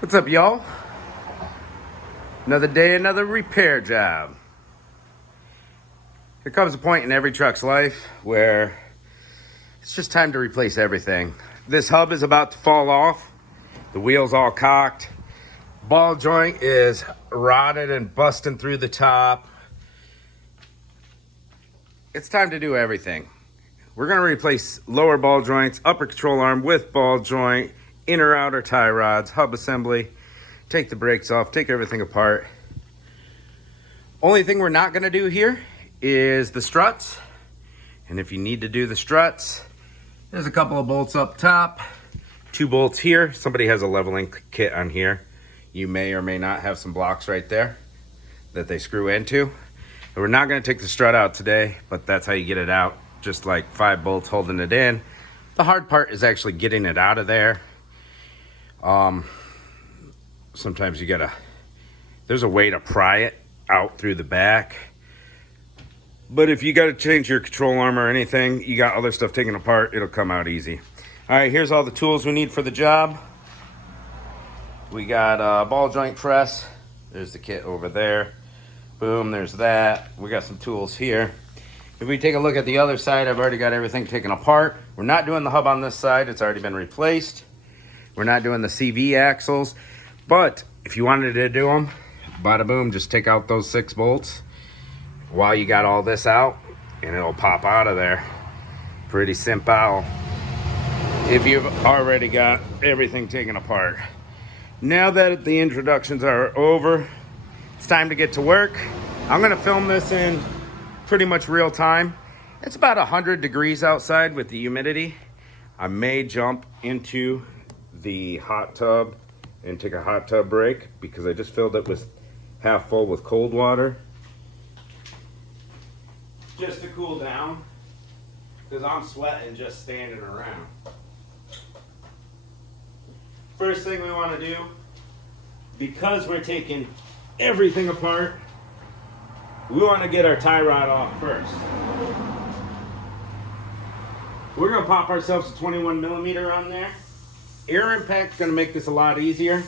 What's up, y'all? Another day, another repair job. There comes a point in every truck's life where it's just time to replace everything. This hub is about to fall off. The wheel's all cocked. Ball joint is rotted and busting through the top. It's time to do everything. We're gonna replace lower ball joints, upper control arm with ball joint, inner outer tie rods, hub assembly, take the brakes off, take everything apart. Only thing we're not gonna do here is the struts. And if you need to do the struts, there's a couple of bolts up top, 2 bolts here. Somebody has a leveling kit on here. You may or may not have some blocks right there that they screw into. And we're not gonna take the strut out today, but that's how you get it out. Just like 5 bolts holding it in. The hard part is actually getting it out of there. Sometimes you gotta, there's a way to pry it out through the back. But if you gotta change your control arm or anything, you got other stuff taken apart, it'll come out easy. All right, here's all the tools we need for the job. We got a ball joint press. There's the kit over there. Boom, there's that. We got some tools here. If we take a look at the other side, I've already got everything taken apart. We're not doing the hub on this side, it's already been replaced. We're not doing the CV axles, but if you wanted to do them, bada boom, just take out those 6 bolts while you got all this out, and it'll pop out of there. Pretty simple. If you've already got everything taken apart. Now that the introductions are over, it's time to get to work. I'm gonna film this in pretty much real time. It's about 100 degrees outside with the humidity. I may jump into the hot tub and take a hot tub break because I just filled it with half full with cold water. Just to cool down because I'm sweating just standing around. First thing we want to do, because we're taking everything apart, we want to get our tie rod off first. We're going to pop ourselves a 21 millimeter on there. Air impact is going to make this a lot easier.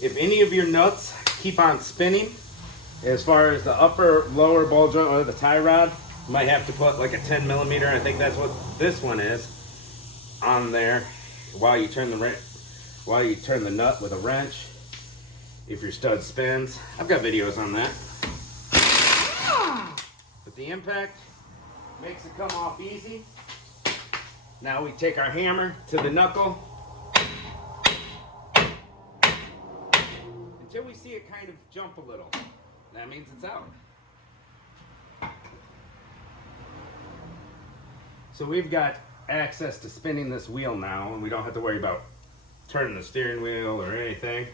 If any of your nuts keep on spinning, as far as the upper, lower ball joint or the tie rod, you might have to put like a 10 millimeter, I think that's what this one is, on there while you turn the nut with a wrench. If your stud spins, I've got videos on that. But the impact makes it come off easy. Now we take our hammer to the knuckle until we see it kind of jump a little. That means it's out. So we've got access to spinning this wheel now, and we don't have to worry about turning the steering wheel or anything.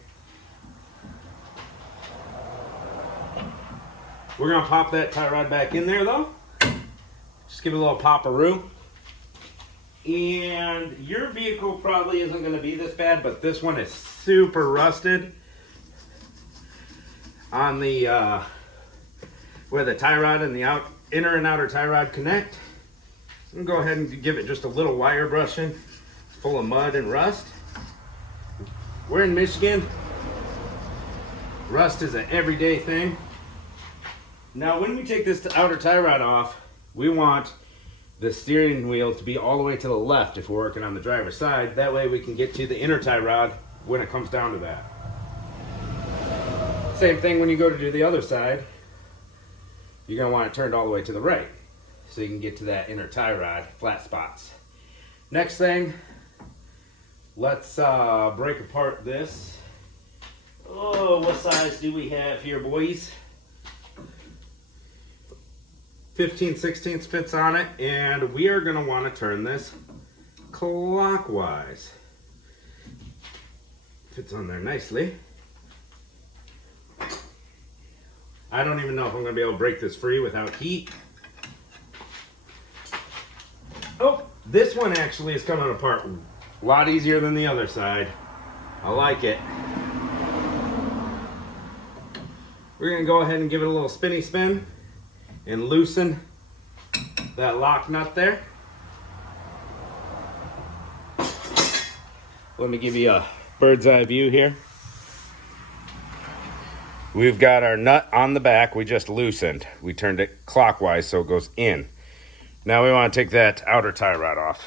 We're gonna pop that tie rod back in there though. Just give it a little pop-a-roo. And your vehicle probably isn't gonna be this bad, but this one is super rusted on the where the tie rod and the inner and outer tie rod connect. I'm gonna go ahead and give it just a little wire brushing. It's full of mud and rust. We're in Michigan. Rust is an everyday thing. Now when we take this outer tie rod off, we want the steering wheel to be all the way to the left if we're working on the driver's side. That way we can get to the inner tie rod when it comes down to that. Same thing when you go to do the other side. You're gonna want it turned all the way to the right so you can get to that inner tie rod flat spots. Next thing, let's break apart this. Oh, what size do we have here, boys? 15/16 fits on it, and we are gonna wanna turn this clockwise. Fits on there nicely. I don't even know if I'm gonna be able to break this free without heat. Oh, this one actually is coming apart a lot easier than the other side. I like it. We're gonna go ahead and give it a little spinny spin and loosen that lock nut there. Let me give you a bird's eye view here. We've got our nut on the back. We just loosened. We turned it clockwise so it goes in. Now we want to take that outer tie rod off.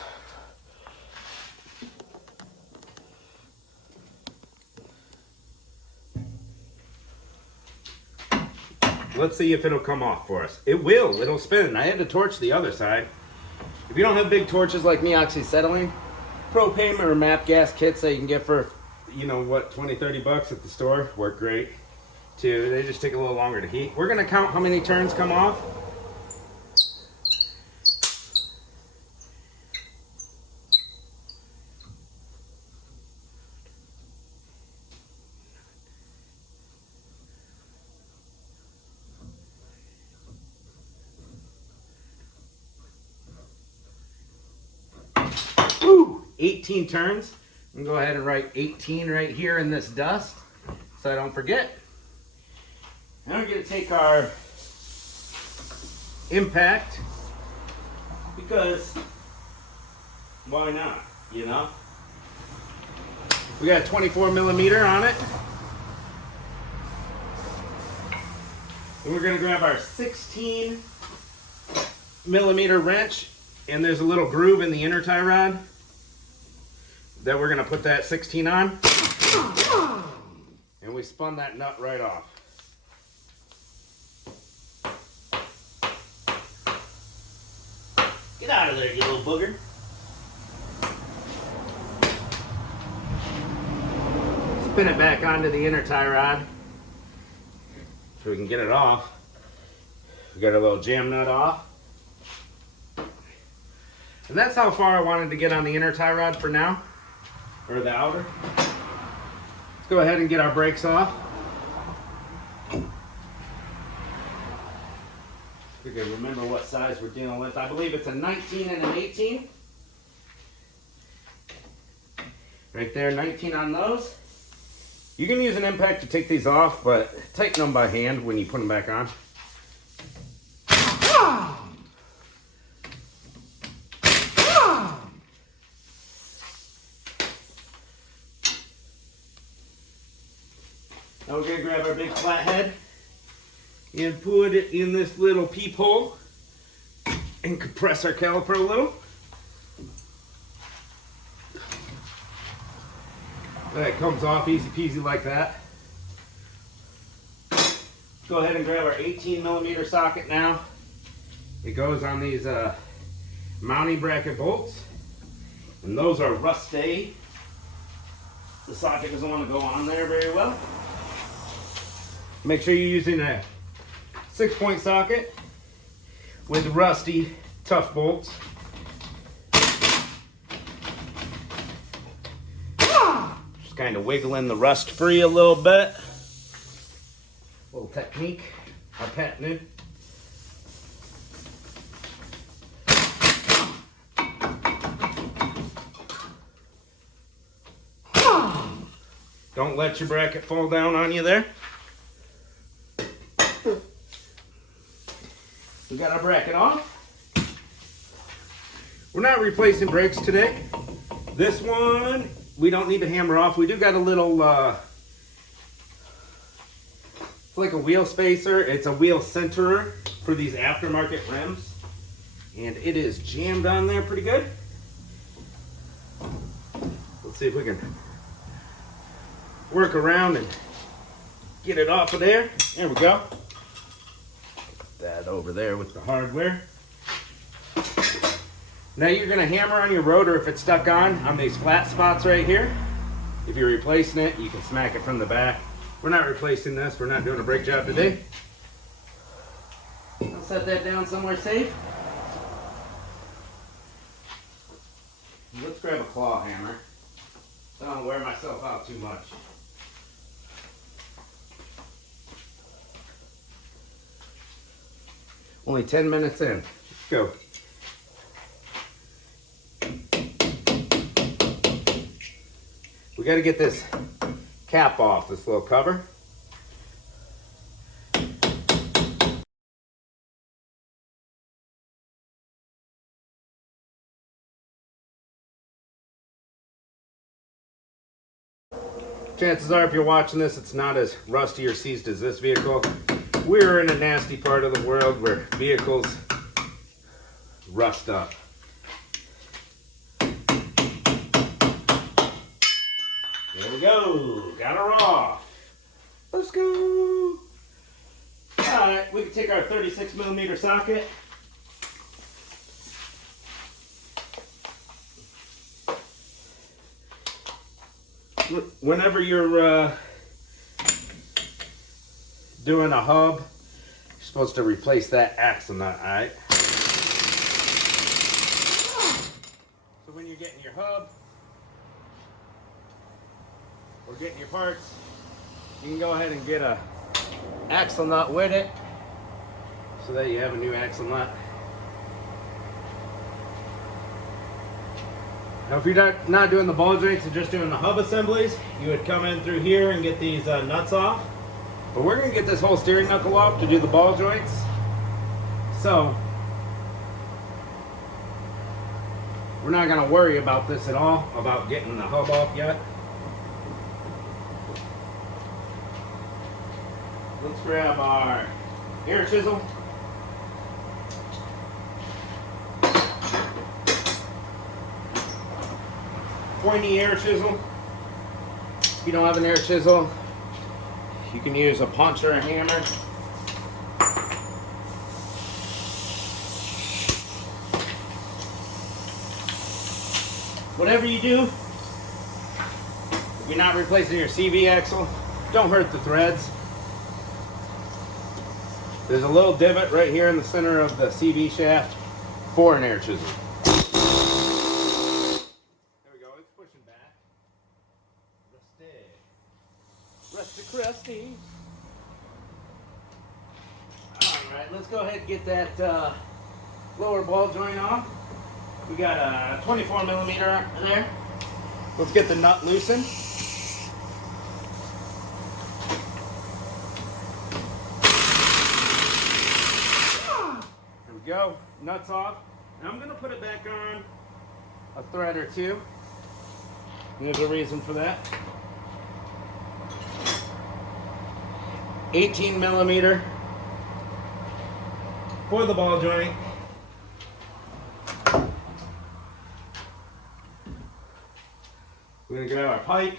Let's see if it'll come off for us. It will. It'll spin. I had to torch the other side. If you don't have big torches like me, oxyacetylene, propane or MAP gas kits that you can get for, you know what, 20, 30 bucks at the store work great too. They just take a little longer to heat. We're gonna count how many turns come off. Woo! 18 turns. I'm gonna go ahead and write 18 right here in this dust so I don't forget. Now we're gonna take our impact because why not, you know? We got a 24 millimeter on it. And we're gonna grab our 16 millimeter wrench, and there's a little groove in the inner tie rod that we're gonna put that 16 on. And we spun that nut right off. Get out of there, you little booger. Spin it back onto the inner tie rod so we can get it off. We got our little jam nut off. And that's how far I wanted to get on the inner tie rod for now, or the outer. Let's go ahead and get our brakes off. We can remember what size we're dealing with. I believe it's a 19 and an 18. Right there, 19 on those. You can use an impact to take these off, but tighten them by hand when you put them back on. Now we're gonna grab our big flathead and put it in this little peephole and compress our caliper a little. That comes off easy peasy like that. Go ahead and grab our 18 millimeter socket now. It goes on these mounting bracket bolts, and those are rusty. The socket doesn't want to go on there very well. Make sure you're using a 6-point socket with rusty, tough bolts. Just kind of wiggling the rust free a little bit. Little technique I patented. Don't let your bracket fall down on you there. We got our bracket off. We're not replacing brakes today. This one, we don't need to hammer off. We do got a little, it's like a wheel spacer. It's a wheel centerer for these aftermarket rims. And it is jammed on there pretty good. Let's see if we can work around and get it off of there. There we go. That over there with the hardware. Now you're going to hammer on your rotor if it's stuck on these flat spots right here. If you're replacing it, you can smack it from the back. We're not replacing this. We're not doing a brake job today. I'll set that down somewhere safe. Let's grab a claw hammer so I don't wear myself out too much. Only 10 minutes in. Let's go. We got to get this cap off, this little cover. Chances are if you're watching this, it's not as rusty or seized as this vehicle. We're in a nasty part of the world where vehicles rust up. There we go, got her off. Let's go. Alright, we can take our 36mm socket. Whenever you're doing a hub, you're supposed to replace that axle nut, alright? So when you're getting your hub or getting your parts, you can go ahead and get a axle nut with it so that you have a new axle nut. Now if you're not doing the ball joints and just doing the hub assemblies, you would come in through here and get these nuts off. But we're going to get this whole steering knuckle off to do the ball joints. So we're not going to worry about this at all, about getting the hub off yet. Let's grab our air chisel. Pointy air chisel. If you don't have an air chisel, you can use a punch or a hammer. Whatever you do, if you're not replacing your CV axle, don't hurt the threads. There's a little divot right here in the center of the CV shaft for an air chisel. Crusty. Alright, let's go ahead and get that lower ball joint off. We got a 24mm there. Let's get the nut loosened. There we go, nuts off. Now I'm going to put it back on a thread or two. And there's a reason for that. 18mm for the ball joint. We're going to grab our pipe.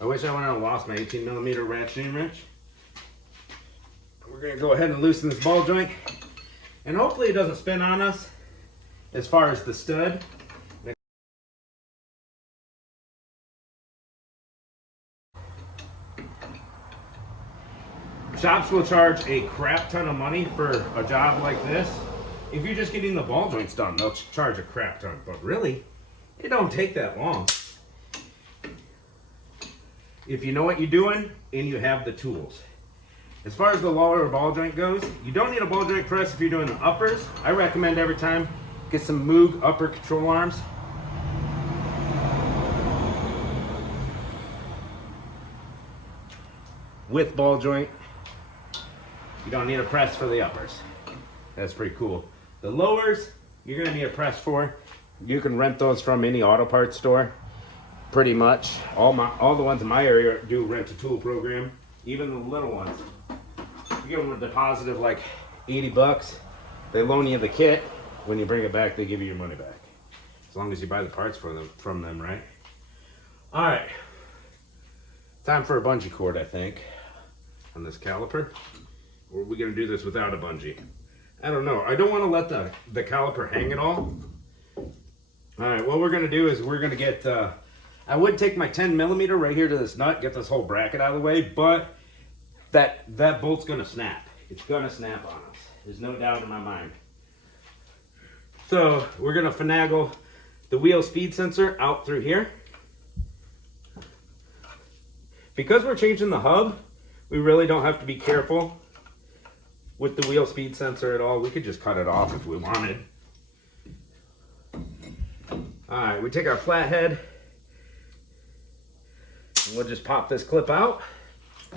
I wish I wouldn't have lost my 18mm ratcheting wrench. We're going to go ahead and loosen this ball joint. And hopefully it doesn't spin on us as far as the stud. Shops will charge a crap ton of money for a job like this. If you're just getting the ball joints done, they'll charge a crap ton. But really, it don't take that long. If you know what you're doing and you have the tools. As far as the lower ball joint goes, you don't need a ball joint press if you're doing the uppers. I recommend every time get some Moog upper control arms. With ball joint. You don't need a press for the uppers. That's pretty cool. The lowers, you're gonna need a press for. You can rent those from any auto parts store. Pretty much. All the ones in my area do rent a tool program. Even the little ones. You give them a deposit of like 80 bucks. They loan you the kit. When you bring it back, they give you your money back. As long as you buy the parts from them, right? All right. Time for a bungee cord, I think, on this caliper. Or are we gonna do this without a bungee? I don't know. I don't want to let the caliper hang at all. All right, what we're gonna do is we're gonna get, I would take my 10mm right here to this nut, get this whole bracket out of the way, but that bolt's gonna snap. It's gonna snap on us. There's no doubt in my mind. So we're gonna finagle the wheel speed sensor out through here. Because we're changing the hub, we really don't have to be careful with the wheel speed sensor at all. We could just cut it off if we wanted. All right, we take our flathead and we'll just pop this clip out.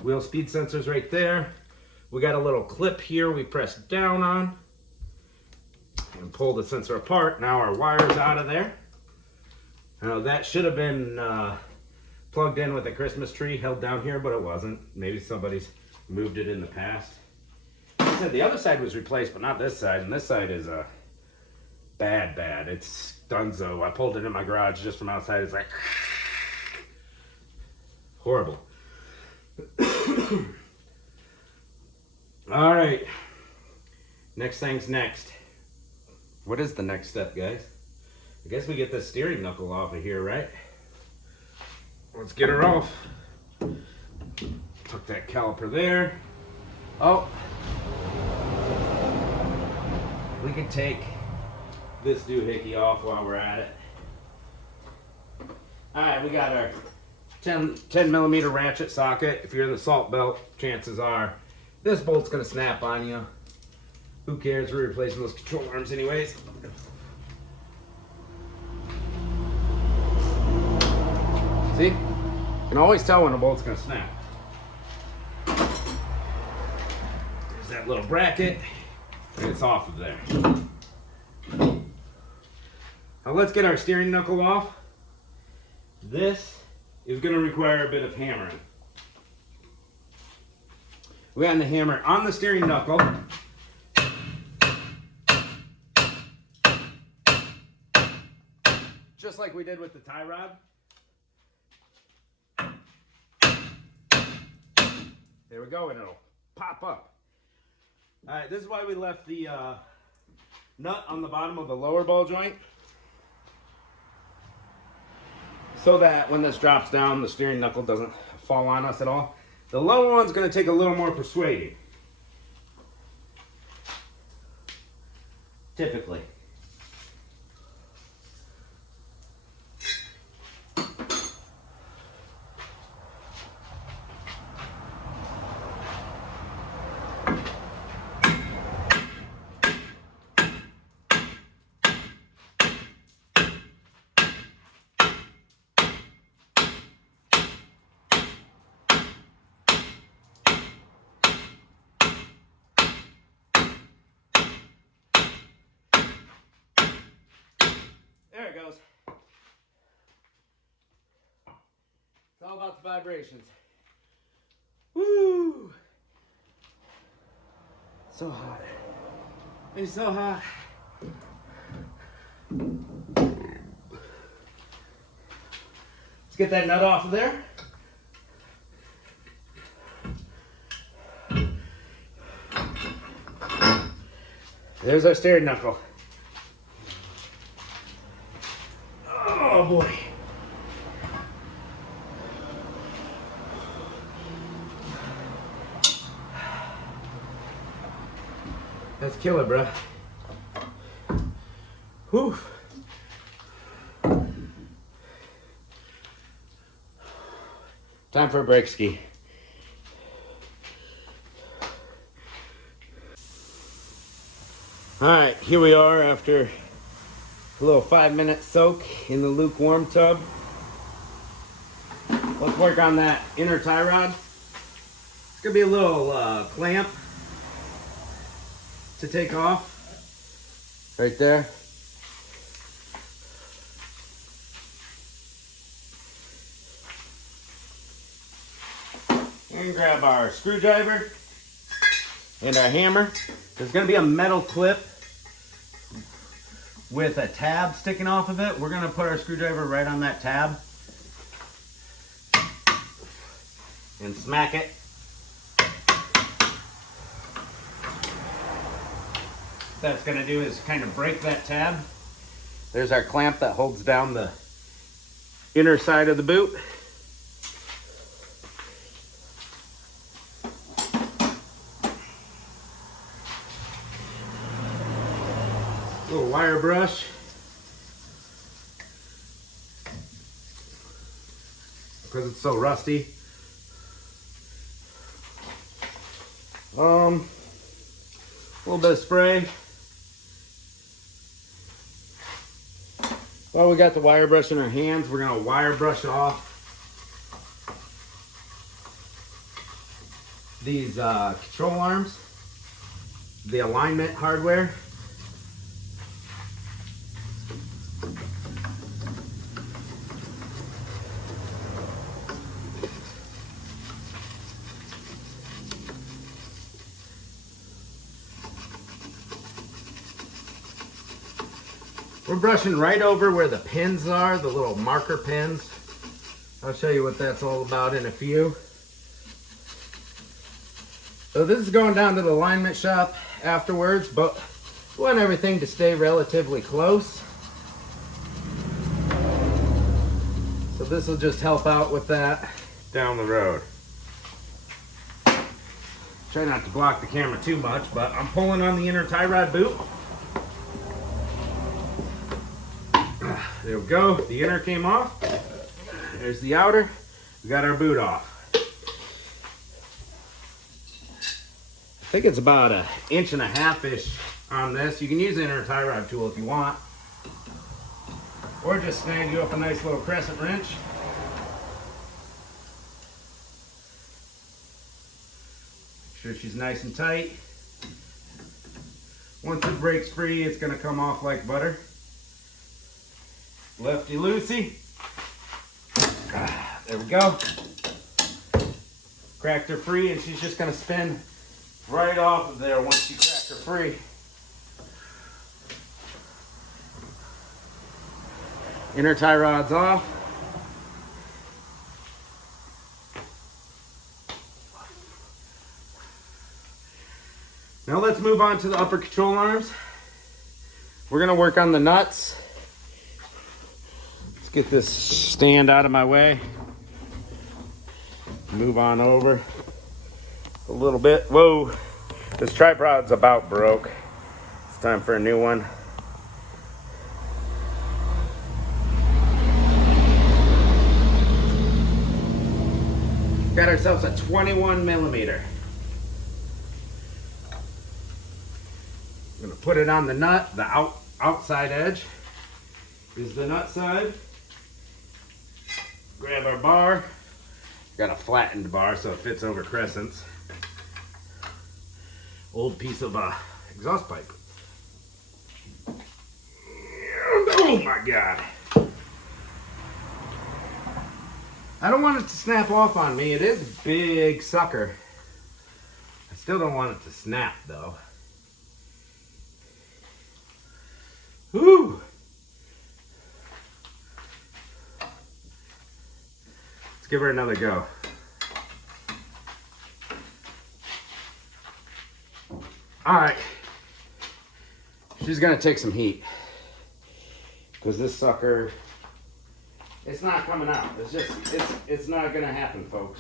Wheel speed sensor's right there. We got a little clip here we press down on and pull the sensor apart. Now our wire's out of there. Now that should have been plugged in with a Christmas tree held down here, but it wasn't. Maybe somebody's moved it in the past. Like I said, the other side was replaced, but not this side. And this side is bad. It's dunzo. I pulled it in my garage just from outside. It's like horrible. All right. Next thing's next. What is the next step, guys? I guess we get the steering knuckle off of here, right? Let's get her off. Tuck that caliper there. Oh. We can take this doohickey off while we're at it. Alright, we got our 10 millimeter ratchet socket. If you're in the salt belt, chances are this bolt's gonna snap on you. Who cares? We're replacing those control arms anyways. See? You can always tell when a bolt's gonna snap. There's that little bracket, and it's off of there. Now let's get our steering knuckle off. This is gonna require a bit of hammering. We got the hammer on the steering knuckle. Just like we did with the tie rod. There we go, and it'll pop up. All right, this is why we left the nut on the bottom of the lower ball joint. So that when this drops down, the steering knuckle doesn't fall on us at all. The lower one's gonna take a little more persuading. Typically. There it goes. It's all about the vibrations. Woo! So hot. It's so hot. Let's get that nut off of there. There's our steering knuckle. Oh boy. That's killer, bro. Whew. Time for a break ski. All right, here we are after a little 5-minute soak in the lukewarm tub. Let's work on that inner tie rod. It's gonna be a little clamp to take off right there. And grab our screwdriver and our hammer. There's gonna be a metal clip with a tab sticking off of it. We're gonna put our screwdriver right on that tab and smack it. What that's gonna do is kind of break that tab. There's our clamp that holds down the inner side of the boot. Little wire brush. Because it's so rusty. A little bit of spray. Well, we got the wire brush in our hands. We're gonna wire brush off these control arms, the alignment hardware. We're brushing right over where the pins are, the little marker pins. I'll show you what that's all about in a few. So this is going down to the alignment shop afterwards, but we want everything to stay relatively close. So this will just help out with that down the road. Try not to block the camera too much, but I'm pulling on the inner tie rod boot. There we go, the inner came off. There's the outer, we got our boot off. I think it's about 1.5 inches on this. You can use the inner tie rod tool if you want. Or just snag you up a nice little crescent wrench. Make sure she's nice and tight. Once it breaks free, it's gonna come off like butter. Lefty loosey. There we go. Cracked her free, and she's just gonna spin right off of there once you crack her free. Inner tie rod's off. Now let's move on to the upper control arms. We're gonna work on the nuts. Let's get this stand out of my way. Move on over a little bit. Whoa, this tripod's about broke. It's time for a new one. Got ourselves a 21 millimeter. I'm gonna put it on the nut. The outside edge is the nut side. Grab our bar. Got a flattened bar so it fits over crescents. Old piece of exhaust pipe. Oh my God. I don't want it to snap off on me. It is a big sucker. I still don't want it to snap though. Whew. Let's give her another go. All right. She's gonna take some heat because this sucker, it's not coming out. It's not gonna happen, folks.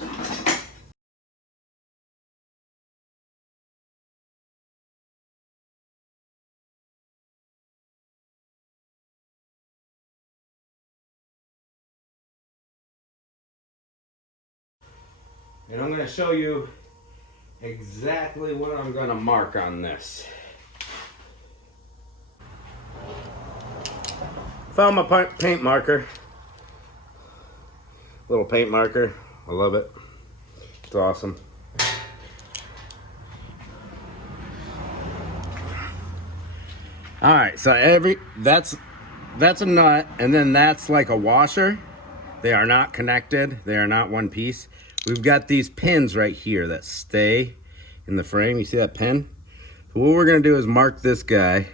And I'm gonna show you exactly what I'm gonna mark on this. Found my paint marker. Little paint marker. I love it. It's awesome. All right, so that's a nut, and then that's like a washer. They are not connected. They are not one piece. We've got these pins right here that stay in the frame. You see that pin? So what we're gonna do is mark this guy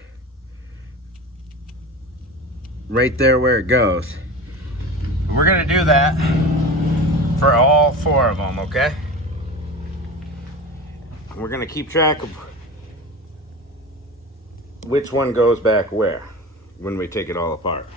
right there where it goes. We're gonna do that for all 4 of them, okay? We're gonna keep track of which one goes back where when we take it all apart.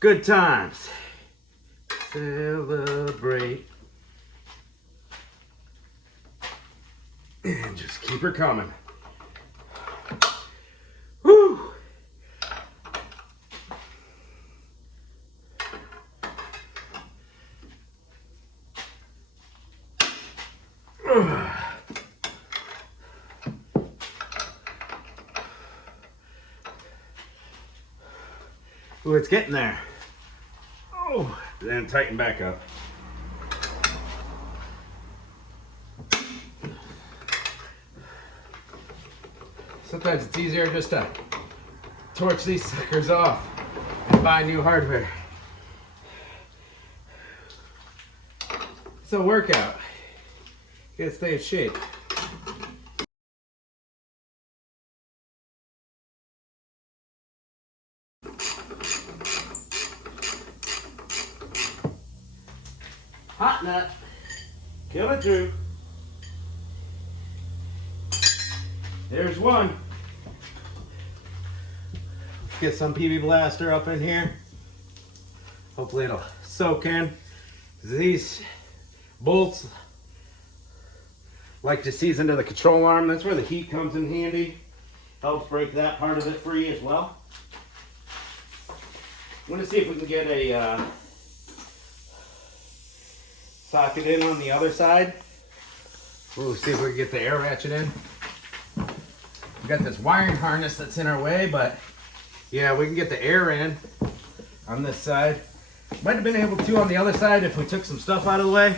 Good times. Celebrate. And just keep her coming. Woo! Ooh, it's getting there. Oh, then tighten back up. Sometimes it's easier just to torch these suckers off and buy new hardware. It's a workout. You gotta stay in shape. Hot nut. Coming through. There's one. Let's get some PB Blaster up in here. Hopefully it'll soak in. These bolts like to seize into the control arm. That's where the heat comes in handy. Helps break that part of it free as well. I'm going to see if we can get a socket in on the other side. We'll see if we can get the air ratchet in. We've got this wiring harness that's in our way, but yeah, we can get the air in on this side. Might have been able to on the other side if we took some stuff out of the way.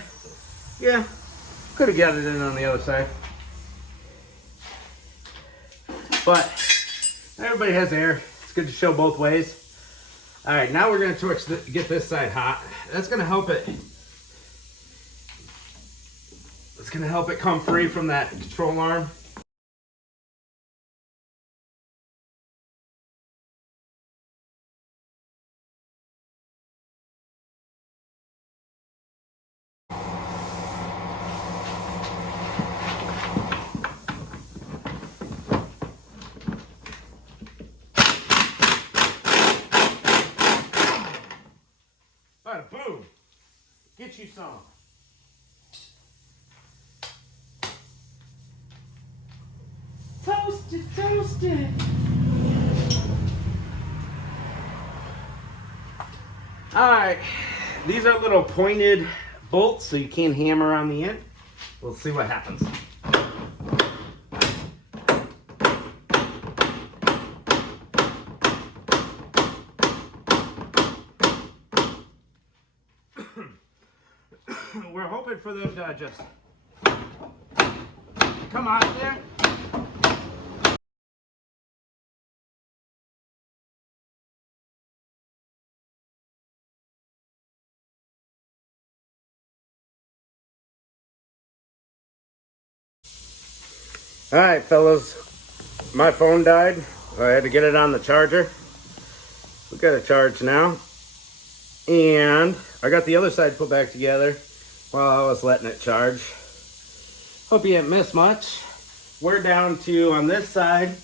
Yeah, could have got it in on the other side. But everybody has air. It's good to show both ways. All right, now we're going to get this side hot. That's going to help it. It's going to help it come free from that control arm. Bada boom! Get you some. Toasted, toasted. All right, these are little pointed bolts, so you can't hammer on the end. We'll see what happens. We're hoping for them to just come out of there. All right, fellas, my phone died. I had to get it on the charger. We got a charge now. And I got the other side put back together while I was letting it charge. Hope you didn't miss much. We're down to, on this side,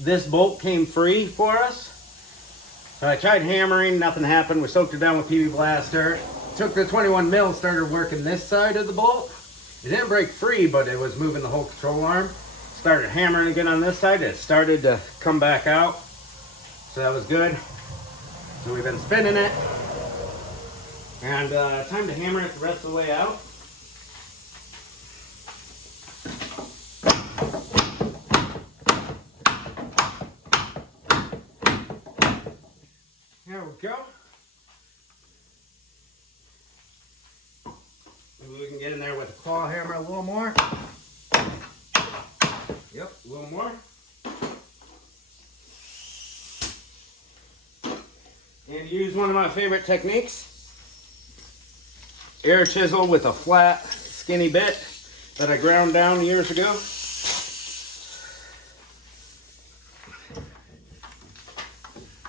this bolt came free for us. So I tried hammering, nothing happened. We soaked it down with PB Blaster. Took the 21 mil, started working this side of the bolt. It didn't break free, but it was moving the whole control arm. Started hammering again on this side. It started to come back out. So that was good. So we've been spinning it. And time to hammer it the rest of the way out. There we go. Maybe we can get in there with a claw hammer a little more. Yep, a little more. And use one of my favorite techniques. Air chisel with a flat, skinny bit that I ground down years ago.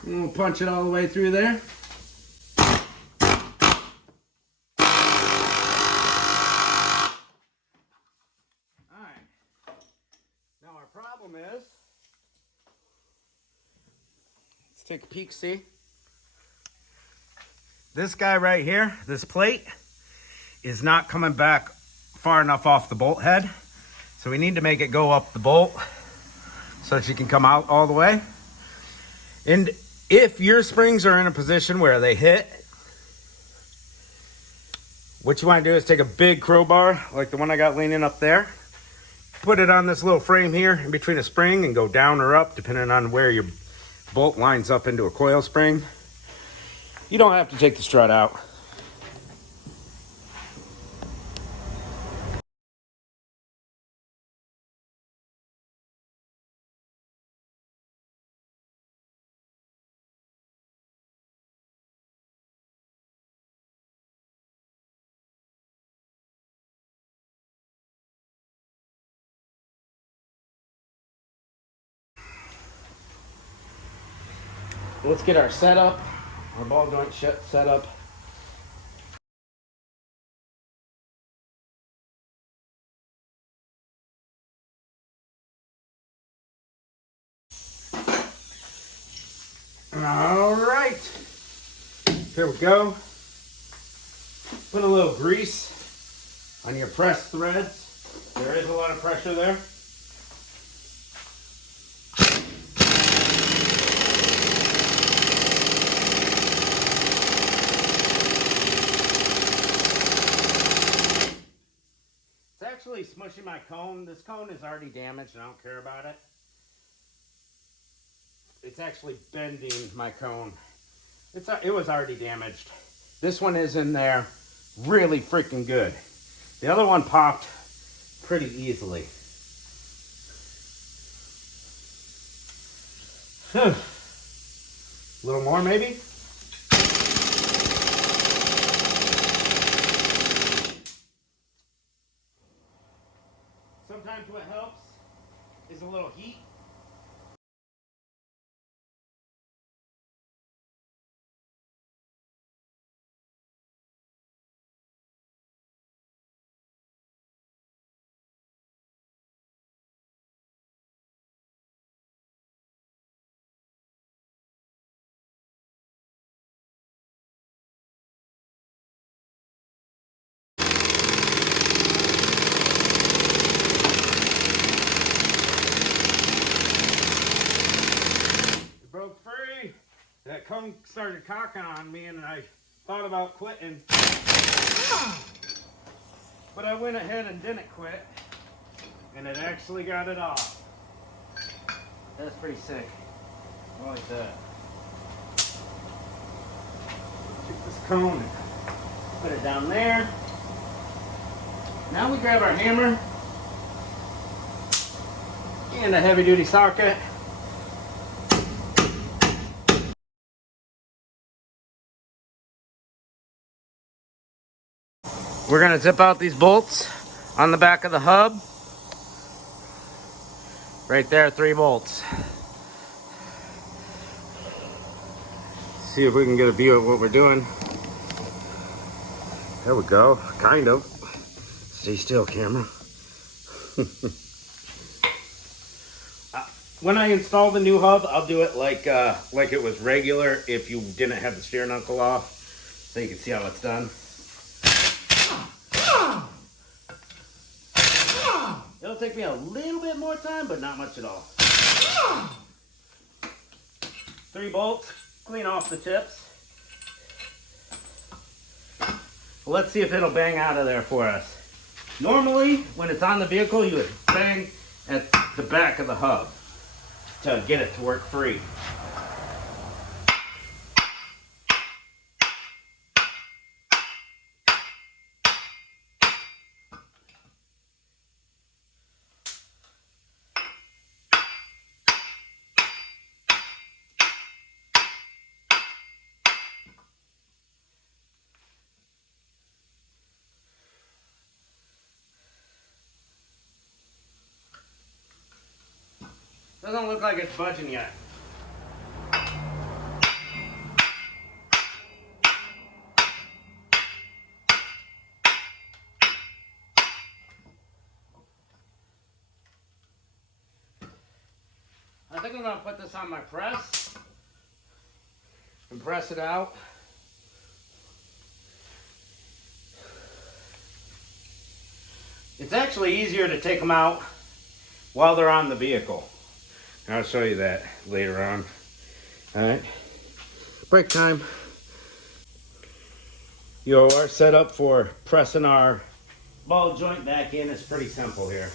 And we'll punch it all the way through there. Alright. Now our problem is, let's take a peek, see? This guy right here, this plate, is not coming back far enough off the bolt head. So we need to make it go up the bolt so she can come out all the way. And if your springs are in a position where they hit, what you want to do is take a big crowbar, like the one I got leaning up there, put it on this little frame here in between a spring and go down or up, depending on where your bolt lines up into a coil spring. You don't have to take the strut out. let's get our setup, our ball joint set up. All right, here we go. Put a little grease on your press threads. There is a lot of pressure there. It's actually smushing my cone. This cone is already damaged and I don't care about it. It's actually bending my cone. It was already damaged. This one is in there really freaking good. The other one popped pretty easily. A little more maybe? Sometimes what helps is a little heat. Broke free. That cone started cocking on me and I thought about quitting. But I went ahead and didn't quit. And it actually got it off. That's pretty sick. I like that. Take this cone and put it down there. Now we grab our hammer and a heavy duty socket. We're gonna zip out these bolts on the back of the hub. Right there, 3 bolts. See if we can get a view of what we're doing. There we go, kind of. Stay still, camera. When I install the new hub, I'll do it like it was regular if you didn't have the steer knuckle off, so you can see how it's done. It'll take me a little bit more time, but not much at all. 3 bolts, clean off the tips. Let's see if it'll bang out of there for us. Normally, when it's on the vehicle, you would bang at the back of the hub to get it to work free. Doesn't look like it's budging yet. I think I'm gonna put this on my press and press it out. It's actually easier to take them out while they're on the vehicle. I'll show you that later on. All right, break time. Our setup for pressing our ball joint back in is pretty simple here.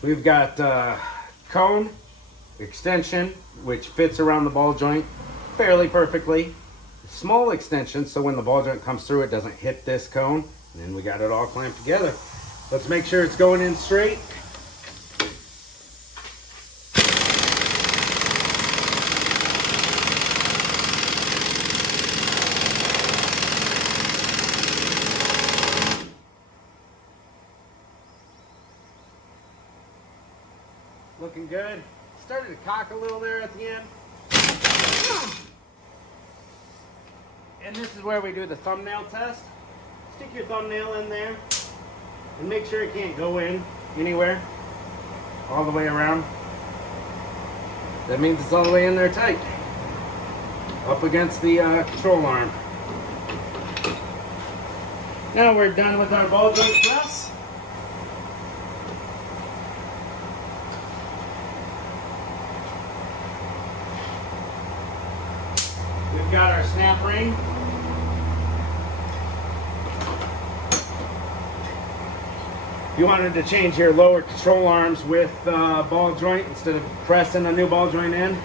We've got cone extension, which fits around the ball joint fairly perfectly. Small extension, so when the ball joint comes through, it doesn't hit this cone. And then we got it all clamped together. Let's make sure it's going in straight. looking good. Started to cock a little there at the end. And this is where we do the thumbnail test. Stick your thumbnail in there and make sure it can't go in anywhere all the way around. That means it's all the way in there tight, up against the control arm. Now we're done with our ball joint press. We've got our snap ring. If you wanted to change your lower control arms with ball joint instead of pressing a new ball joint in,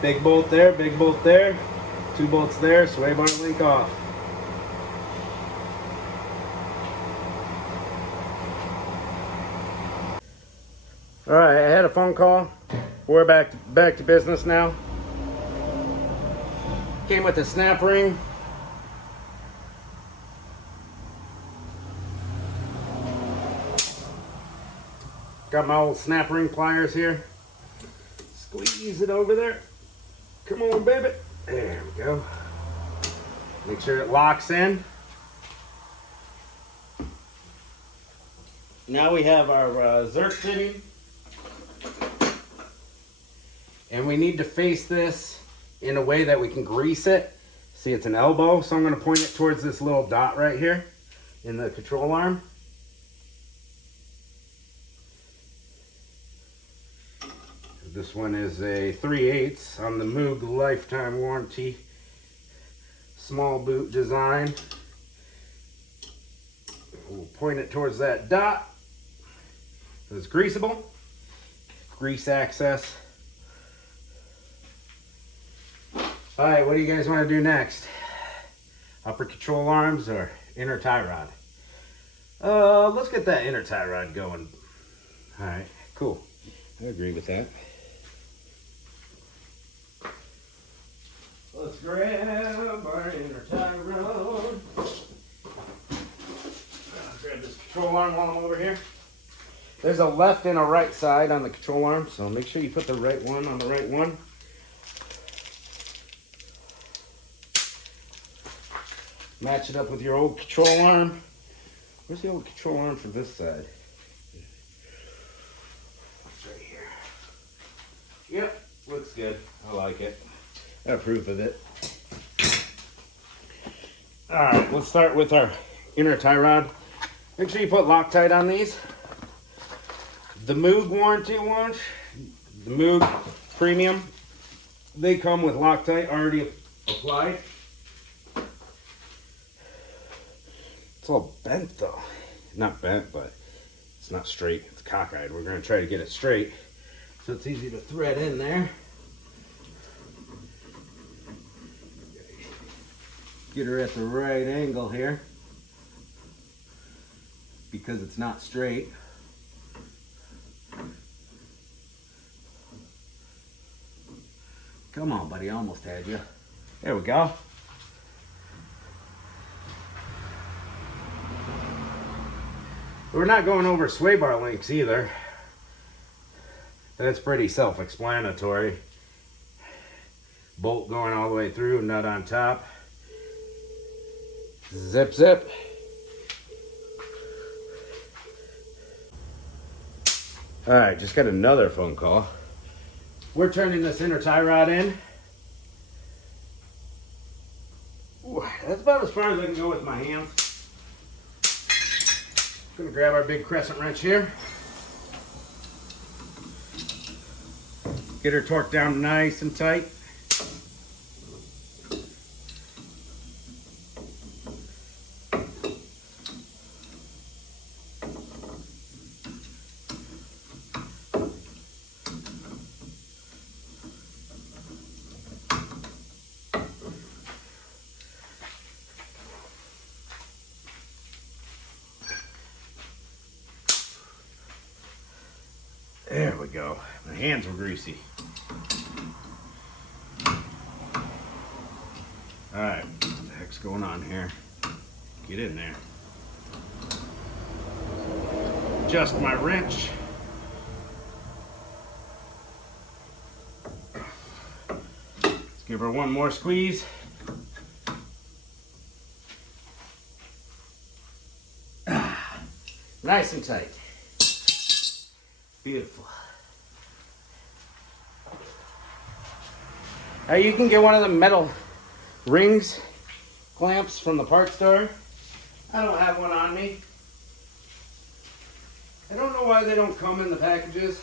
big bolt there, 2 bolts there, sway bar link off. All right, I had a phone call. We're back to business now. Came with a snap ring. Got my old snap ring pliers here. Squeeze it over there. Come on, baby. There we go. Make sure it locks in. Now we have our Zerk fitting. And we need to face this in a way that we can grease it. See, it's an elbow, so I'm going to point it towards this little dot right here in the control arm. This one is a 3/8 on the Moog lifetime warranty small boot design. We'll point it towards that dot. It's greasable. Grease access. All right, what do you guys want to do next? Upper control arms or inner tie rod? Let's get that inner tie rod going. All right, cool. I agree with that. Let's grab our inner tie rod. Grab this control arm while I'm over here. There's a left and a right side on the control arm, so make sure you put the right one on the right one. Match it up with your old control arm. Where's the old control arm for this side? It's right here. Yep, looks good. I like it. I approve of it. Alright, let's start with our inner tie rod. Make sure you put Loctite on these. The Moog warranty ones, the Moog Premium, they come with Loctite already applied. It's all bent though. Not bent, but it's not straight. It's cockeyed. We're going to try to get it straight so it's easy to thread in there. Get her at the right angle here because it's not straight. Come on, buddy, I almost had you. There we go. We're not going over sway bar links either. That's pretty self-explanatory. Bolt going all the way through, nut on top. Zip, zip. All right, just got another phone call. We're turning this inner tie rod in. Ooh, that's about as far as I can go with my hands. Gonna grab our big crescent wrench here. Get her torqued down nice and tight. There we go. My hands were greasy. All right, what the heck's going on here? Get in there. Adjust my wrench. Give her one more squeeze. Nice and tight. Beautiful. Now you can get one of the metal rings, clamps from the parts store. I don't have one on me. I don't know why they don't come in the packages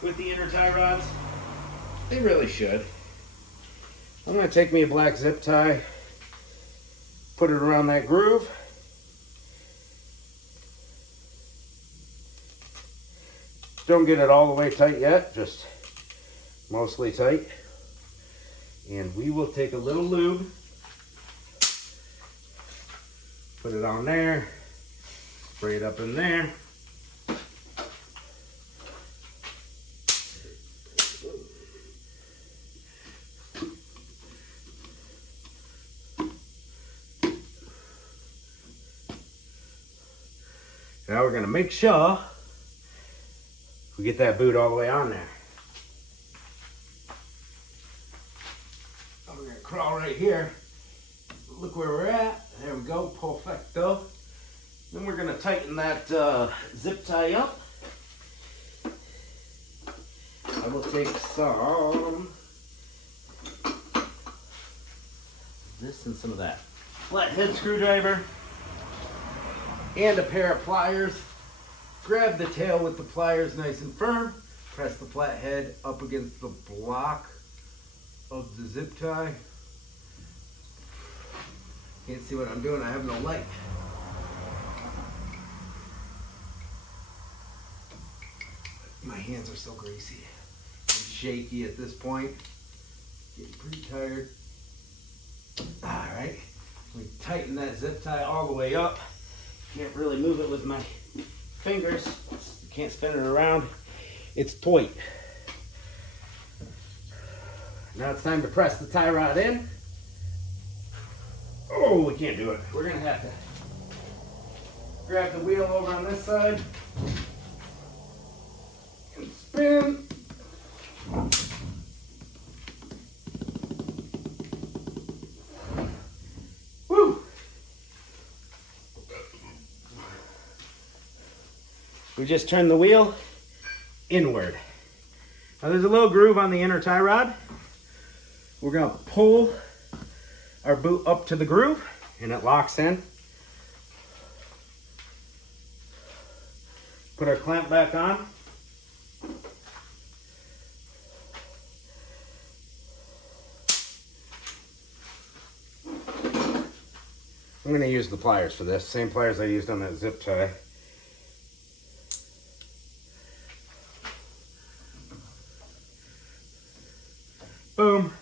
with the inner tie rods. They really should. I'm gonna take me a black zip tie, put it around that groove. Don't get it all the way tight yet, just mostly tight. And we will take a little lube, put it on there, spray it up in there. Now we're gonna make sure we get that boot all the way on there. We're gonna crawl right here. Look where we're at. There we go, perfecto. Then we're gonna tighten that zip tie up. I will take some this and some of that flathead screwdriver and a pair of pliers. Grab the tail with the pliers nice and firm. Press the flathead up against the block of the zip tie. Can't see what I'm doing, I have no light. My hands are so greasy and shaky at this point. Getting pretty tired. All right, we tighten that zip tie all the way up. Can't really move it with my fingers. Can't spin it around. It's tight. Now it's time to press the tie rod in. Oh, we can't do it. We're gonna have to grab the wheel over on this side and spin. Woo! We just turn the wheel inward. Now there's a little groove on the inner tie rod. We're gonna pull our boot up to the groove and it locks in. Put our clamp back on. I'm gonna use the pliers for this, same pliers I used on that zip tie. Boom,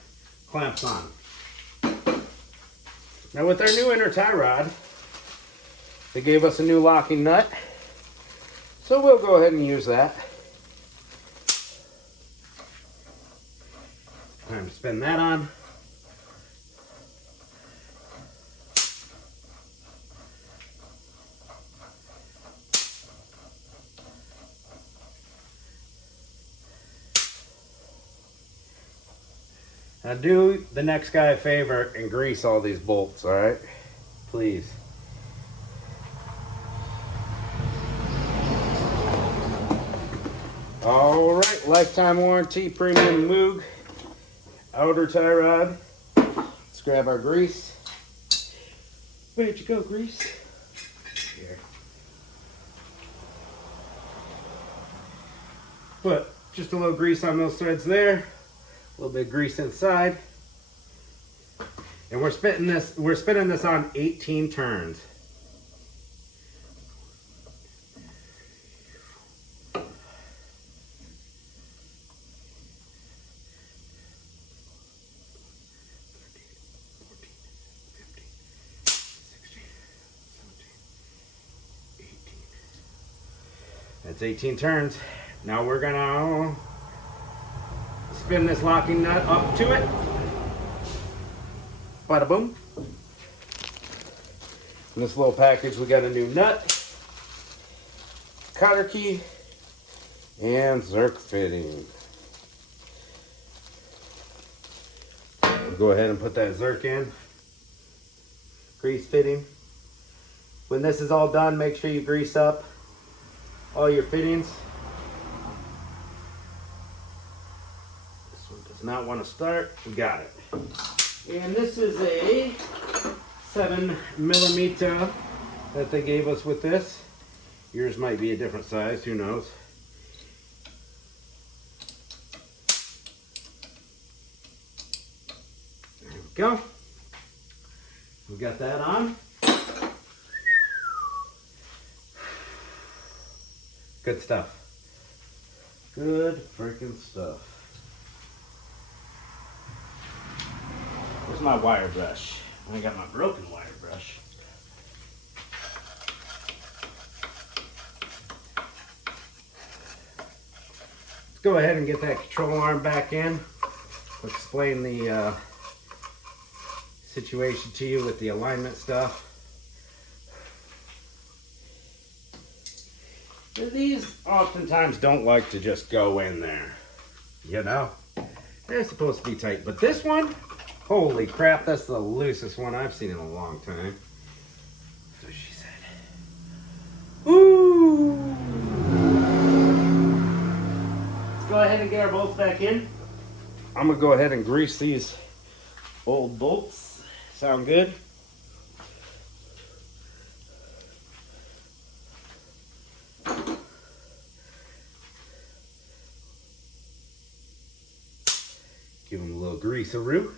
clamps on. Now with our new inner tie rod, they gave us a new locking nut. So we'll go ahead and use that. Time to spin that on. Now do the next guy a favor and grease all these bolts, all right? Please. All right, lifetime warranty, premium Moog, outer tie rod. Let's grab our grease. Where'd you go, grease? Here. Put just a little grease on those threads there. A little bit of grease inside. And we're spinning this on 18 turns. That's 18 turns. Now we're gonna spin this locking nut up to it. Bada boom. In this little package, we got a new nut, cotter key, and Zerk fitting. go ahead and put that Zerk in. Grease fitting. When this is all done, make sure you grease up all your fittings. This one does not want to start. We got it. And this is a 7mm that they gave us with this. Yours might be a different size, who knows. There we go. We got that on. Good stuff. Good freaking stuff. Where's my wire brush? I got my broken wire brush. Let's go ahead and get that control arm back in. I'll explain the situation to you with the alignment stuff. These oftentimes don't like to just go in there, you know? They're supposed to be tight, but this one, holy crap, that's the loosest one I've seen in a long time. That's what she said. Ooh! Let's go ahead and get our bolts back in. I'm gonna go ahead and grease these old bolts. Sound good? Give them a little grease-a-roo.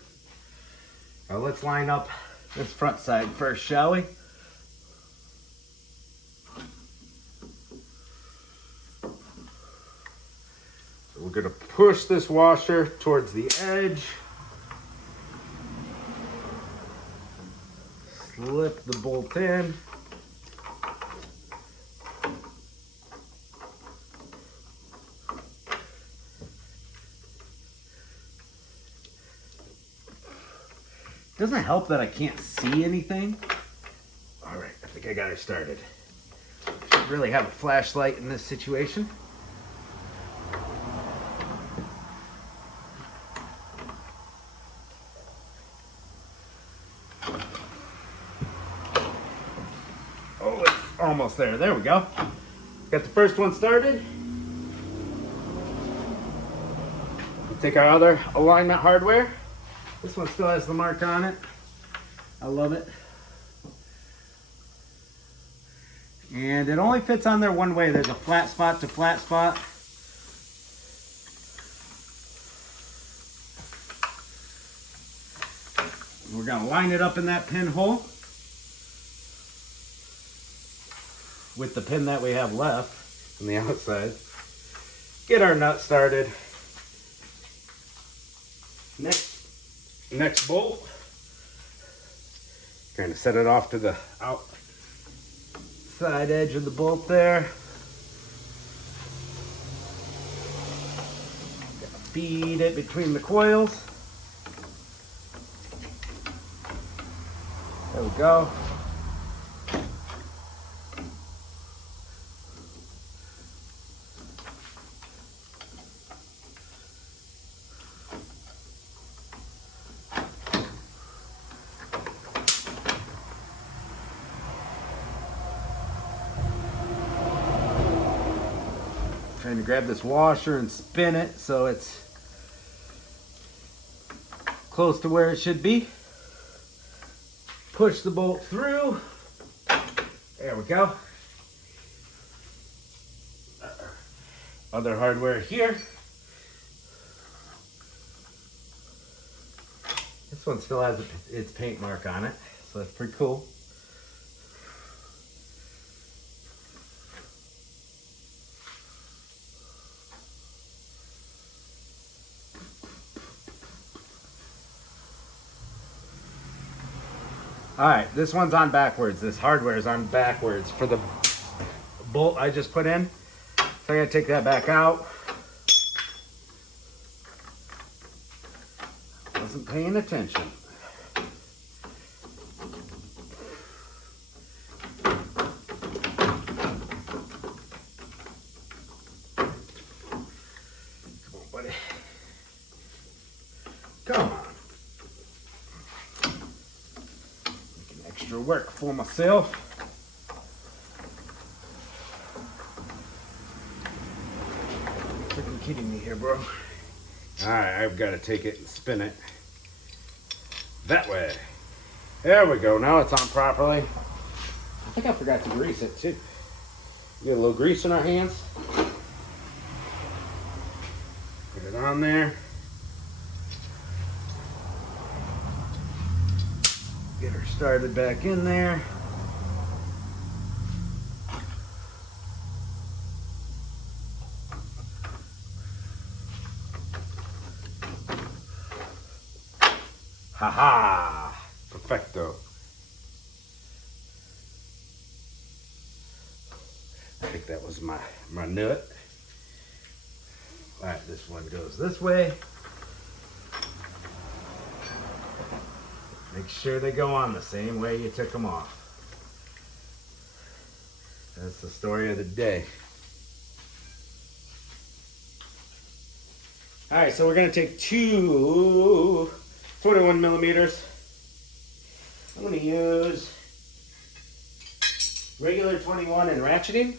Now let's line up this front side first, shall we? So we're gonna push this washer towards the edge. Slip the bolt in. Doesn't help that I can't see anything. All right, I think I got her started. Really have a flashlight in this situation. Oh, it's almost there. There we go. Got the first one started. We'll take our other alignment hardware. This one still has the mark on it. I love it. And it only fits on there one way. There's a flat spot to flat spot. We're gonna line it up in that pinhole with the pin that we have left on the outside. Get our nut started. Next bolt, kind of set it off to the outside edge of the bolt there. Gotta feed it between the coils. There we go. Trying to grab this washer and spin it so it's close to where it should be. Push the bolt through. There we go. Other hardware here. This one still has its paint mark on it, so that's pretty cool. All right, this one's on backwards. This hardware is on backwards for the bolt I just put in. So I gotta take that back out. Wasn't paying attention. Come on, buddy. Come on. work for myself. Freaking kidding me here, bro. Alright, I've got to take it and spin it that way. There we go. Now it's on properly. I think I forgot to grease it too. Get a little grease in our hands. Put it on there. Get her started back in there. Ha-ha! Perfecto. I think that was my nut. All right, this one goes this way. Make sure they go on the same way you took them off. That's the story of the day. All right, so we're gonna take 2 21 millimeters. I'm gonna use regular 21 and ratcheting.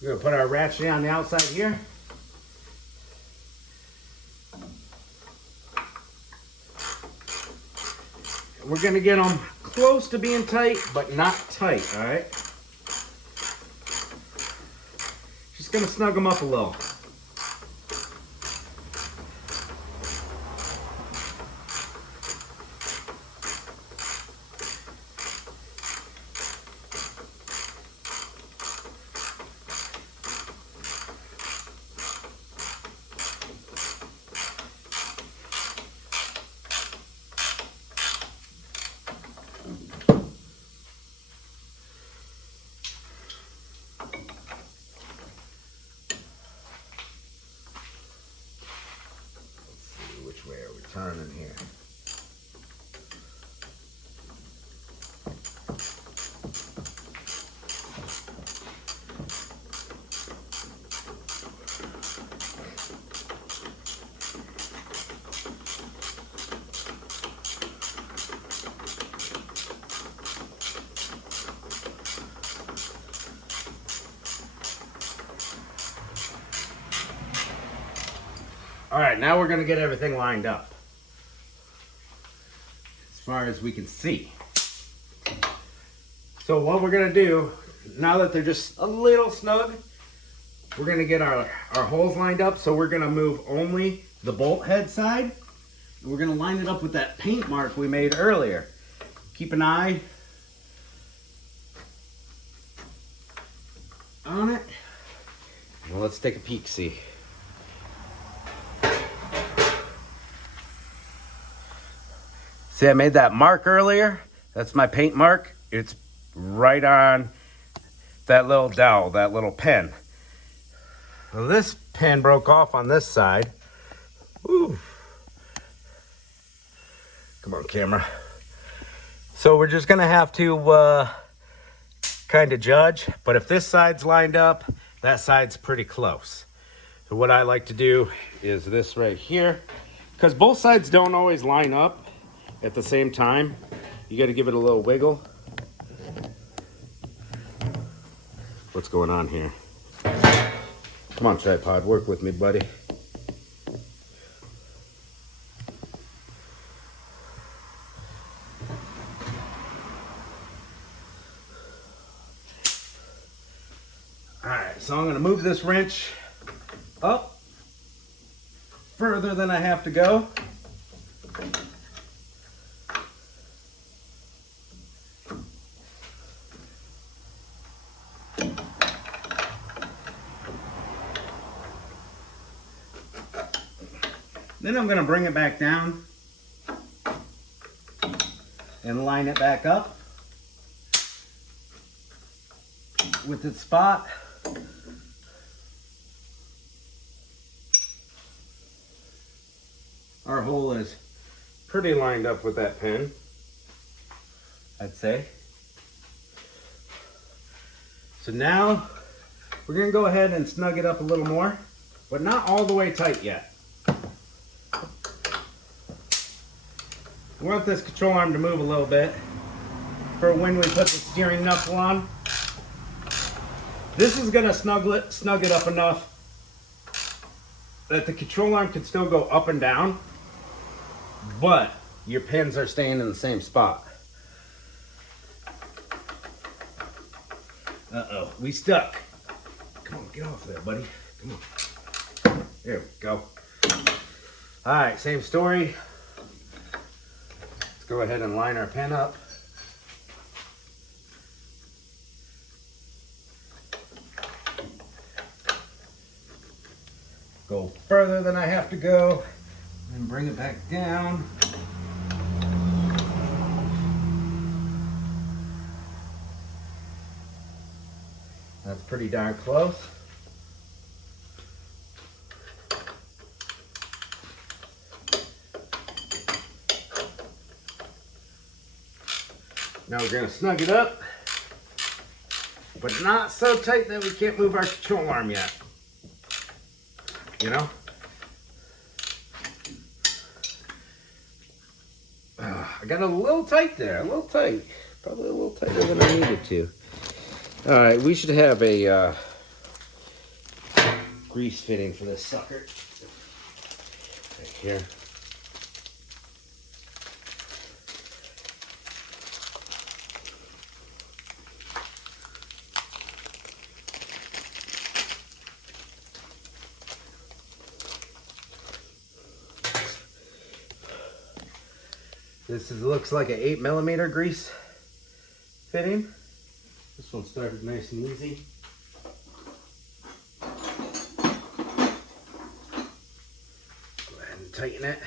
We're gonna put our ratcheting on the outside here. We're gonna get them close to being tight, but not tight, all right? Just gonna snug them up a little. Where are we turning here? All right, now we're gonna get everything lined up as far as we can see. So what we're gonna do, now that they're just a little snug, we're gonna get our holes lined up. So we're gonna move only the bolt head side, and we're gonna line it up with that paint mark we made earlier. Keep an eye on it. Well, let's take a peek, see. See, I made that mark earlier. That's my paint mark. It's right on that little dowel, that little pin. Well, this pin broke off on this side. Ooh. Come on, camera. So we're just gonna have to kind of judge. But if this side's lined up, that side's pretty close. So what I like to do is this right here, because both sides don't always line up at the same time. You got to give it a little wiggle. What's going on here? Come on, tripod, work with me, buddy. All right, so I'm going to move this wrench up further than I have to go. Then I'm going to bring it back down and line it back up with its spot. Our hole is pretty lined up with that pin, I'd say. So now we're going to go ahead and snug it up a little more, but not all the way tight yet. We want this control arm to move a little bit for when we put the steering knuckle on. This is gonna snug it up enough that the control arm can still go up and down, but your pins are staying in the same spot. Uh-oh, we stuck. Come on, get off there, buddy. Come on. There we go. All right, same story. Let's go ahead and line our pin up. Go further than I have to go, and bring it back down. That's pretty darn close. Now we're going to snug it up, but not so tight that we can't move our control arm yet. You know? I got a little tight there, a little tight. Probably a little tighter than I needed to. All right, we should have a grease fitting for this sucker. Right here. Looks like an 8mm grease fitting. This one started nice and easy. Go ahead and tighten it.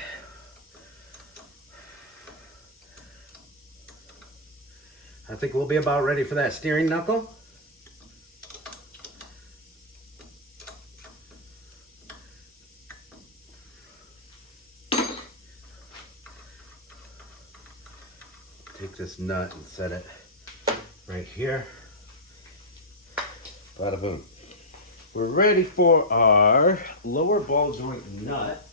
I think we'll be about ready for that steering knuckle. Take this nut and set it right here. Bada boom. We're ready for our lower ball joint nut.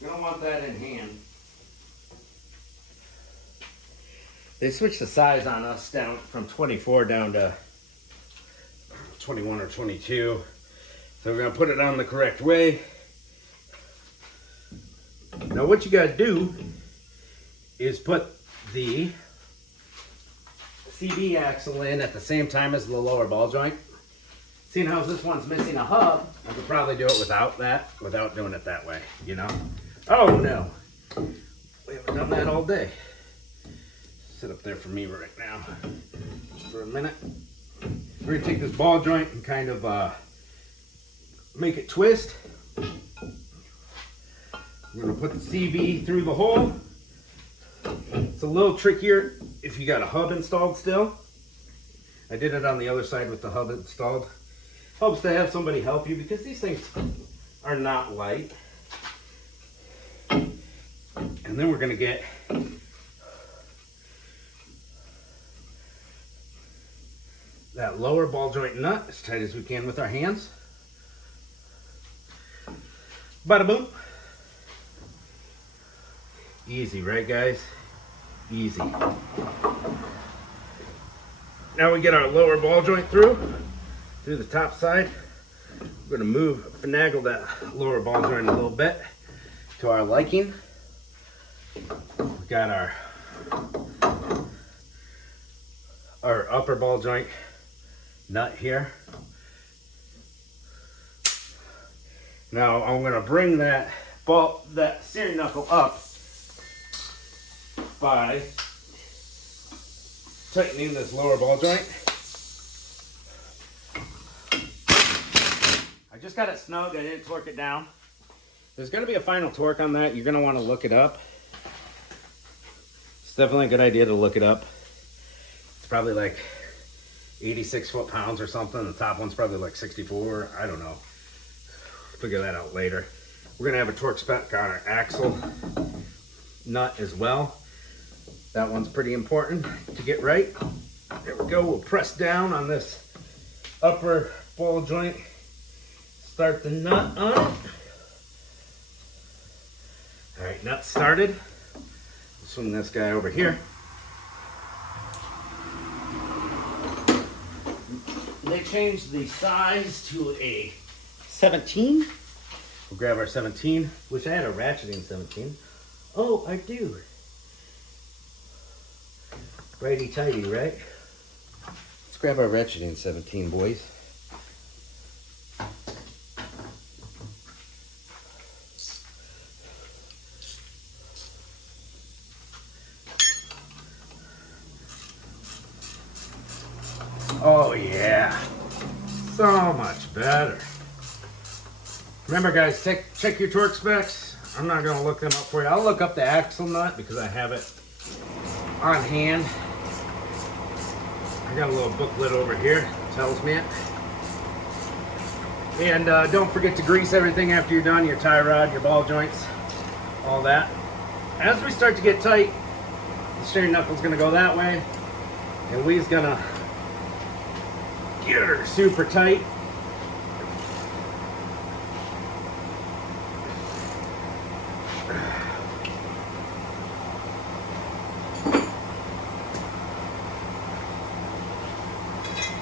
You don't want that in hand. They switched the size on us down from 24 down to 21 or 22. So we're gonna put it on the correct way. Now what you gotta do is put the CB axle in at the same time as the lower ball joint. Seeing how this one's missing a hub, I could probably do it without that, without doing it that way, you know? Oh no, we haven't done that all day. Sit up there for me right now, just for a minute. We're gonna take this ball joint and kind of make it twist. We're gonna put the CB through the hole. It's a little trickier if you got a hub installed still. I did it on the other side with the hub installed. Helps to have somebody help you because these things are not light. And then we're gonna get that lower ball joint nut as tight as we can with our hands. Bada boom. Easy, right guys? Easy. Now we get our lower ball joint through the top side. We're gonna finagle that lower ball joint a little bit to our liking. We got our upper ball joint nut here. Now I'm gonna bring that steering knuckle up by tightening this lower ball joint. I just got it snug, I didn't torque it down. There's gonna be a final torque on that. You're gonna wanna look it up. It's definitely a good idea to look it up. It's probably like 86 foot-pounds or something. The top one's probably like 64, I don't know. Figure that out later. We're gonna have a torque spec on our axle nut as well. That one's pretty important to get right. There we go, we'll press down on this upper ball joint. Start the nut on it. All right, right, nuts started. Swing this guy over here. They changed the size to a 17. We'll grab our 17. Wish I had a ratcheting 17. Oh, I do. Righty tighty, right? Let's grab our ratcheting 17, boys. Oh yeah, so much better. Remember guys, check your torque specs. I'm not gonna look them up for you. I'll look up the axle nut because I have it on hand. I got a little booklet over here, tells me it. And don't forget to grease everything after you're done, your tie rod, your ball joints, all that. As we start to get tight, the steering knuckle's gonna go that way, and we's gonna get her super tight.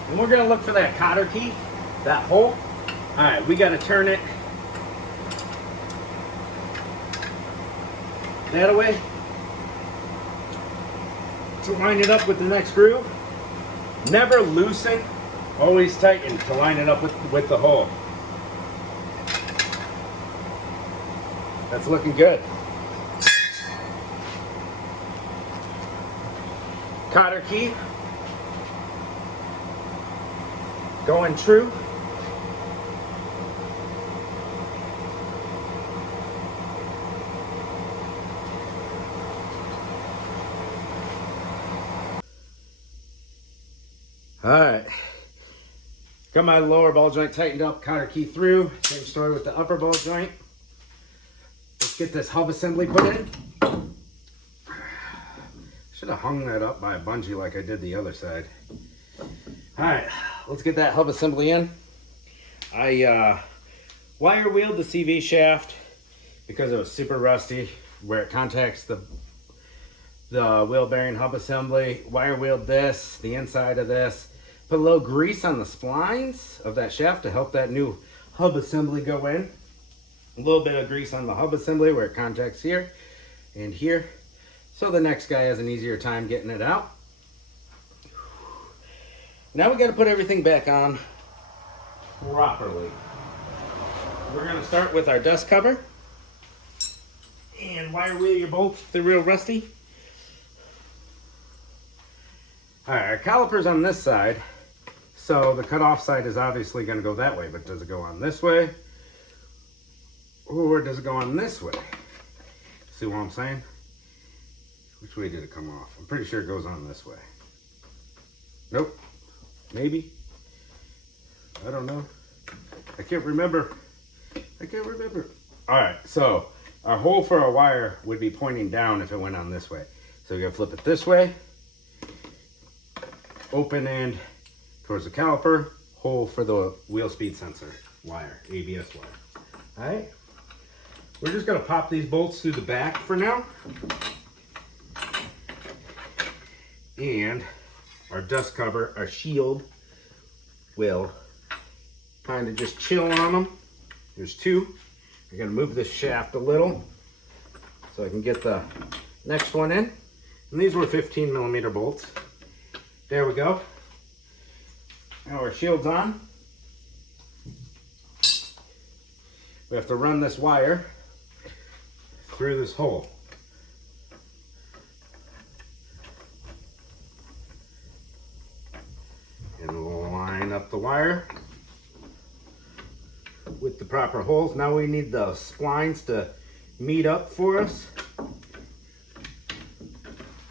And we're gonna look for that cotter key, that hole. All right, we gotta turn it that way to line it up with the next groove. Never loosen, always tighten to line it up with the hole. That's looking good. Cotter key going true. All right, got my lower ball joint tightened up, cotter key through. Same story with the upper ball joint. Let's get this hub assembly put in. Should have hung that up by a bungee like I did the other side. All right, let's get that hub assembly in. I wire wheeled the CV shaft because it was super rusty where it contacts the wheel bearing hub assembly. Wire wheeled this, the inside of this. Put a little grease on the splines of that shaft to help that new hub assembly go in. A little bit of grease on the hub assembly where it contacts here and here. So the next guy has an easier time getting it out. Now we got to put everything back on properly. We're going to start with our dust cover. And wire wheel your bolts if they're real rusty. Alright, our caliper's on this side. So the cutoff side is obviously going to go that way. But does it go on this way? Or does it go on this way? See what I'm saying? Which way did it come off? I'm pretty sure it goes on this way. Nope. Maybe. I don't know. I can't remember. Alright, so our hole for our wire would be pointing down if it went on this way. So we gotta flip it this way. Open end towards the caliper. Hole for the wheel speed sensor wire, ABS wire. Alright. We're just gonna pop these bolts through the back for now. And our dust cover, our shield, will kind of just chill on them. There's two. I'm gonna move this shaft a little so I can get the next one in. And these were 15 millimeter bolts. There we go. Now our shield's on. We have to run this wire through this hole. And we'll line up the wire with the proper holes. Now we need the splines to meet up for us.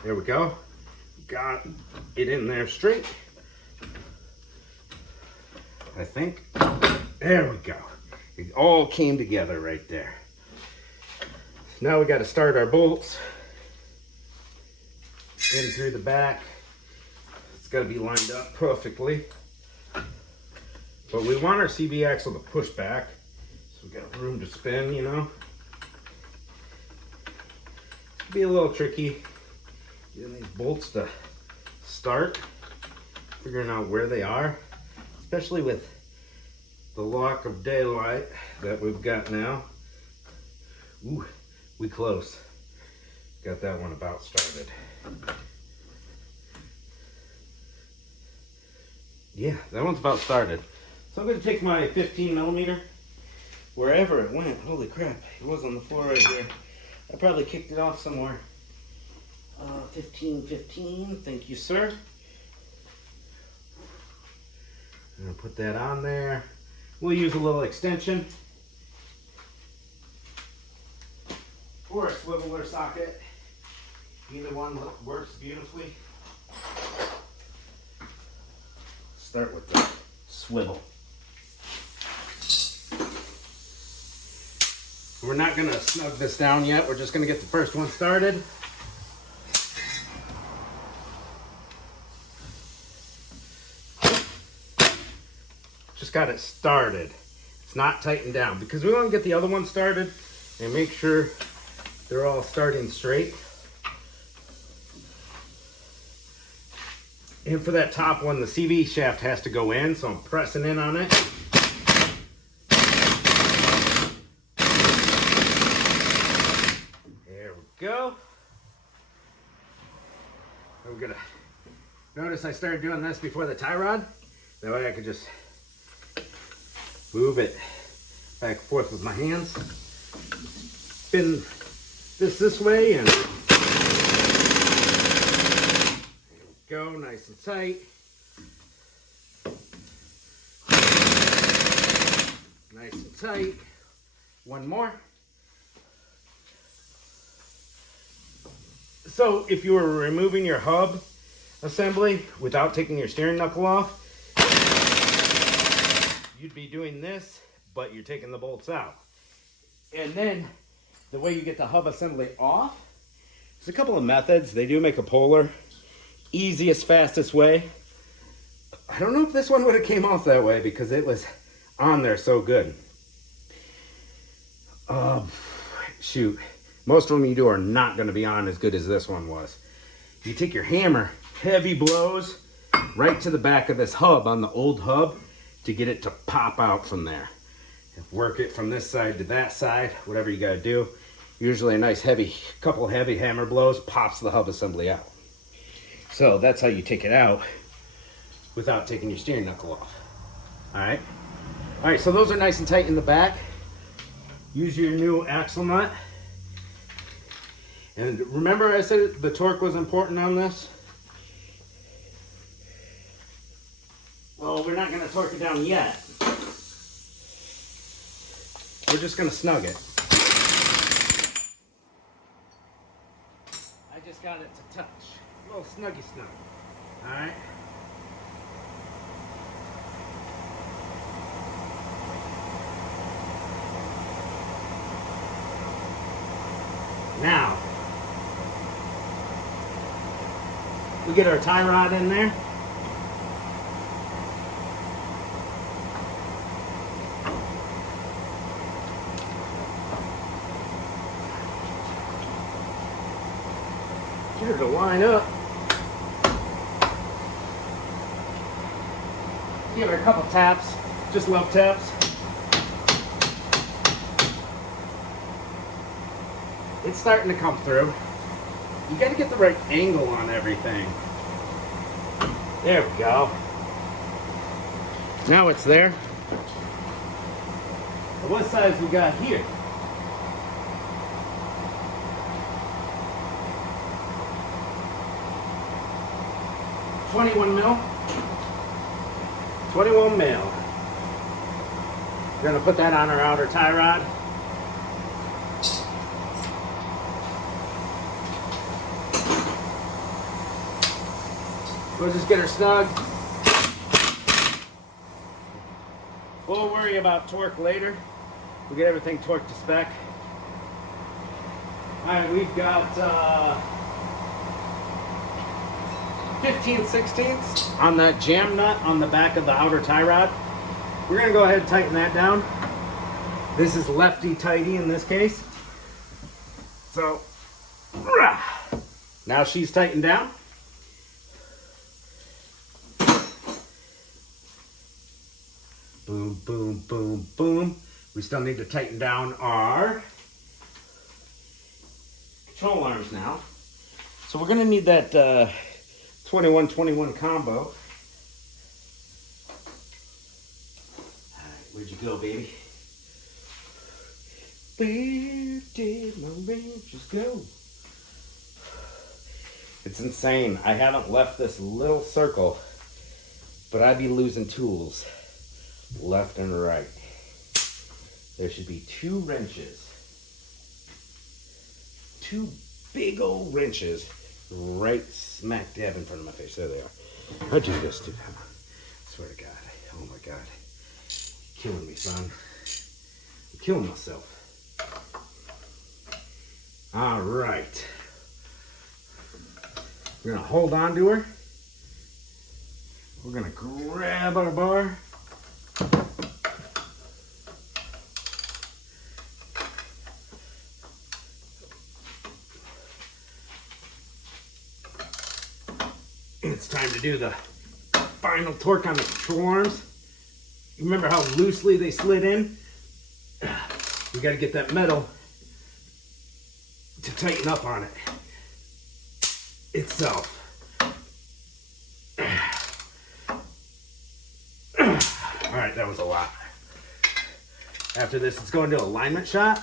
There we go. Got it in there straight. I think. There we go. It all came together right there. Now we got to start our bolts in through the back. It's got to be lined up perfectly. But we want our CB axle to push back so we got room to spin, you know. Be a little tricky getting these bolts to start, figuring out where they are, especially with the lack of daylight that we've got now. Ooh, we close. Got that one about started. Yeah, that one's about started. So I'm gonna take my 15 millimeter, wherever it went. Holy crap, it was on the floor right here. I probably kicked it off somewhere. 15, thank you, sir. I'm gonna put that on there. We'll use a little extension or a swiveler socket. Either one works beautifully. Start with the swivel. We're not gonna snug this down yet. We're just gonna get the first one started. Just got it started. It's not tightened down because we want to get the other one started and make sure they're all starting straight. And for that top one, the CV shaft has to go in, so I'm pressing in on it. There we go. I'm gonna notice I started doing this before the tie rod. That way I could just move it back and forth with my hands. Spin this way and there we go, nice and tight. Nice and tight. One more. So if you were removing your hub assembly without taking your steering knuckle off, you'd be doing this, but you're taking the bolts out. And then the way you get the hub assembly off, there's a couple of methods. They do make a polar. Easiest, fastest way. I don't know if this one would have came off that way because it was on there so good. Shoot. Most of them you do are not going to be on as good as this one was. You take your hammer, heavy blows right to the back of this hub on the old hub to get it to pop out from there. Work it from this side to that side, whatever you got to do. Usually a nice couple heavy hammer blows pops the hub assembly out. So that's how you take it out without taking your steering knuckle off. All right, so those are nice and tight in the back. Use your new axle nut. And remember I said the torque was important on this? Well, we're not going to torque it down yet. We're just going to snug it. I just got it to touch. A little snuggy snug. All right. Now, we get our tie rod in there. Get her to line up. Give her a couple taps, just love taps. It's starting to come through. You got to get the right angle on everything. There we go. Now it's there. What size we got here? .21 mil. 21 mil. We're gonna put that on our outer tie rod. We'll just get her snug. We'll worry about torque later. We'll get everything torqued to spec. Alright, we've got 15/16 on that jam nut on the back of the outer tie rod. We're going to go ahead and tighten that down. This is lefty tighty in this case. So Now she's tightened down. Boom, boom, boom, boom. We still need to tighten down our control arms now. So we're gonna need that 21-21 combo. All right, where'd you go, baby? Where did my Rangers go? It's insane. I haven't left this little circle, but I'd be losing tools left and right. There should be 2 wrenches. 2 big old wrenches right smack dab in front of my face. There they are. How'd you do this, dude? I swear to God. Oh my God. You're killing me, son. I'm killing myself. All right. We're gonna hold on to her. We're gonna grab our bar. It's time to do the final torque on the control arms. You remember how loosely they slid in? We got to get that metal to tighten up on it itself. All right, that was a lot. After this, it's going to alignment shop,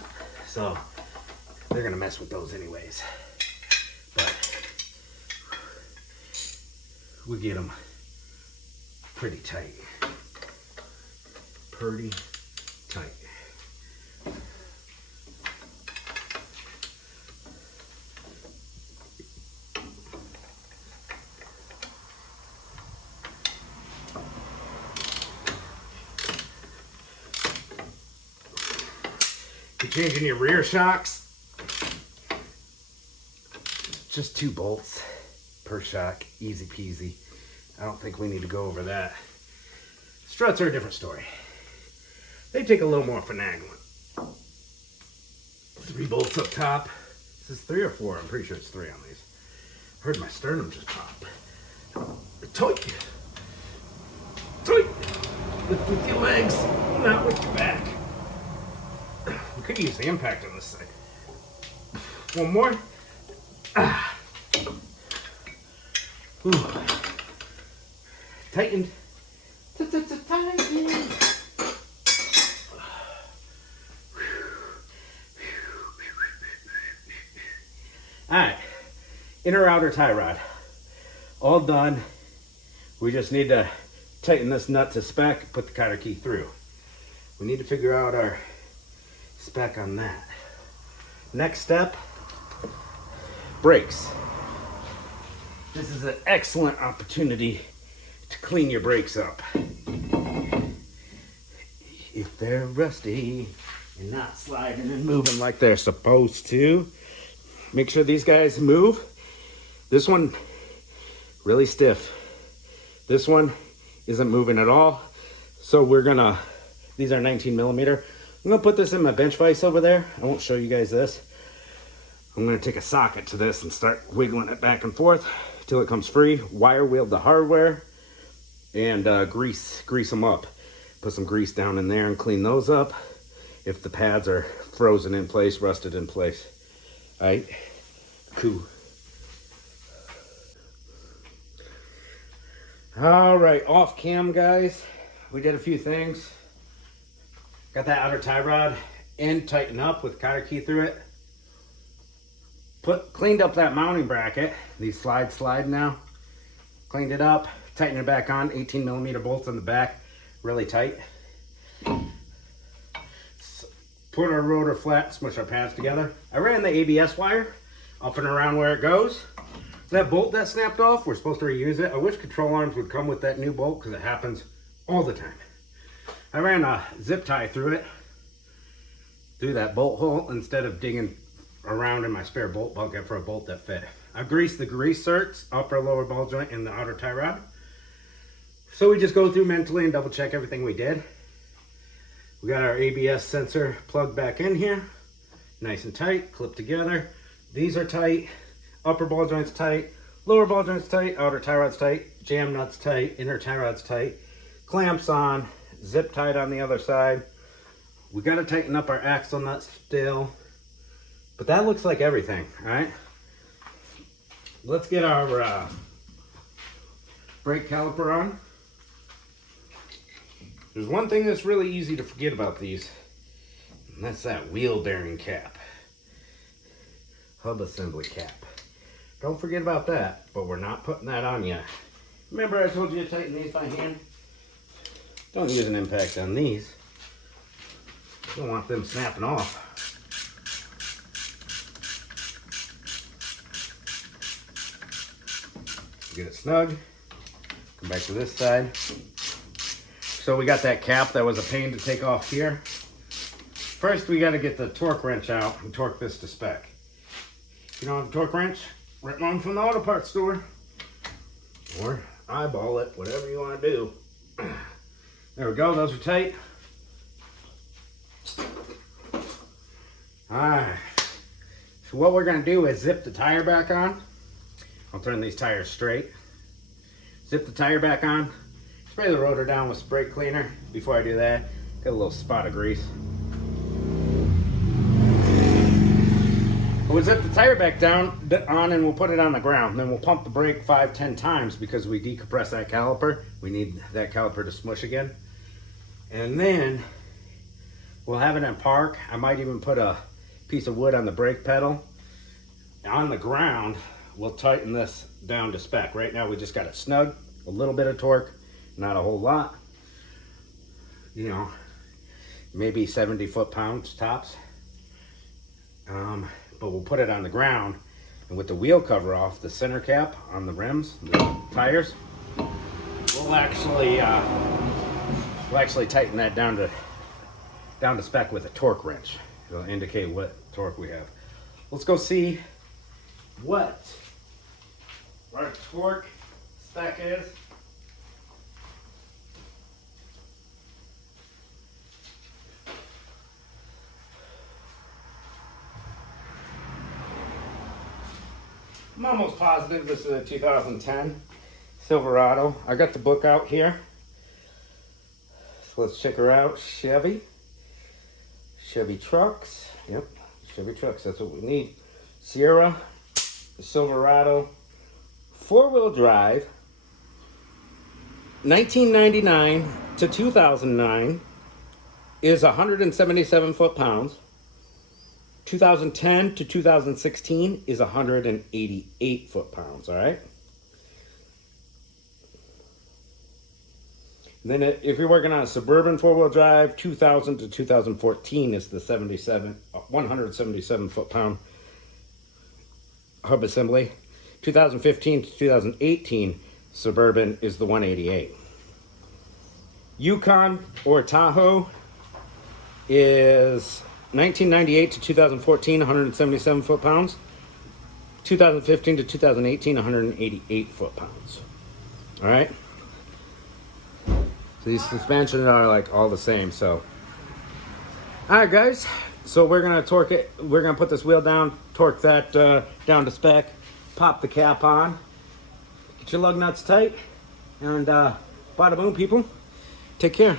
so they're gonna mess with those anyways. But we get them pretty tight. Pretty tight. You're changing your rear shocks. Just 2 bolts per shock, easy peasy. I don't think we need to go over that. Struts are a different story. They take a little more finagling. 3 bolts up top. Is this 3 or 4? I'm pretty sure it's 3 on these. I heard my sternum just pop. Tight. Tight. Lift with your legs, not with your back. We could use the impact on this side. One more. Ooh. Tightened. Tightened. Alright. Inner outer tie rod. All done. We just need to tighten this nut to spec, put the cotter key through. We need to figure out our spec on that. Next step, brakes. This is an excellent opportunity to clean your brakes up. If they're rusty and not sliding and moving like they're supposed to, make sure these guys move. This one, really stiff. This one isn't moving at all. So we're gonna, these are 19 millimeter. I'm gonna put this in my bench vise over there. I won't show you guys this. I'm gonna take a socket to this and start wiggling it back and forth till it comes free. Wire wheel the hardware and grease them up. Put some grease down in there and clean those up if the pads are frozen in place, rusted in place. All right, cool. All right, off cam, guys. We did a few things. Got that outer tie rod end tightened up with cotter key through it. Cleaned up that mounting bracket. These slides slide now. Cleaned it up, tightened it back on. 18 millimeter bolts on the back, really tight. Put our rotor flat, smush our pads together. I ran the ABS wire up and around where it goes. That bolt that snapped off, we're supposed to reuse it. I wish control arms would come with that new bolt because it happens all the time. I ran a zip tie through it, through that bolt hole, instead of digging around in my spare bolt bucket for a bolt that fit. I greased the grease certs, upper lower ball joint, and the outer tie rod. So we just go through mentally and double check everything we did. We got our ABS sensor plugged back in here, nice and tight, clipped together. These are tight, upper ball joints tight, lower ball joints tight, outer tie rod's tight, jam nuts tight, inner tie rod's tight, clamps on, zip tied on the other side. We gotta tighten up our axle nuts still, but that looks like everything, all right? Let's get our brake caliper on. There's one thing that's really easy to forget about these, and that's that wheel bearing cap. Hub assembly cap. Don't forget about that, but we're not putting that on yet. Remember I told you to tighten these by hand? Don't use an impact on these. You don't want them snapping off. Get it snug. Come back to this side. So we got that cap that was a pain to take off here. First we got to get the torque wrench out and torque this to spec. If you don't have a torque wrench, rent one from the auto parts store. Or eyeball it, whatever you want to do. There we go, those are tight. Alright. So what we're going to do is zip the tire back on. I'll turn these tires straight. Zip the tire back on. Spray the rotor down with brake cleaner. Before I do that, get a little spot of grease. We'll zip the tire back down on and we'll put it on the ground. Then we'll pump the brake 5-10 times because we decompress that caliper. We need that caliper to smush again. And then we'll have it in park. I might even put a piece of wood on the brake pedal. On the ground, we'll tighten this down to spec. Right now we just got it snug, a little bit of torque, not a whole lot. You know, maybe 70 foot-pounds tops. But we'll put it on the ground, and with the wheel cover off, the center cap on the rims, the tires, we'll actually tighten that down to spec with a torque wrench. It'll indicate what torque we have. Let's go see what our torque spec is. I'm almost positive this is a 2010 Silverado. I got the book out here. So let's check her out. Chevy trucks. Yep, Chevy trucks, that's what we need. Sierra, Silverado, 4-wheel drive, 1999 to 2009 is 177 foot-pounds. 2010 to 2016 is 188 foot-pounds, all right? And then if you're working on a Suburban 4-wheel drive, 2000 to 2014 is the 177 foot-pound hub assembly. 2015 to 2018 Suburban is the 188. Yukon or Tahoe is 1998 to 2014, 177 foot-pounds. 2015 to 2018, 188 foot-pounds. All right? So these suspensions are like all the same, so. All right, guys. So we're gonna torque it. We're gonna put this wheel down, torque that down to spec, pop the cap on, get your lug nuts tight, and bada boom, people. Take care.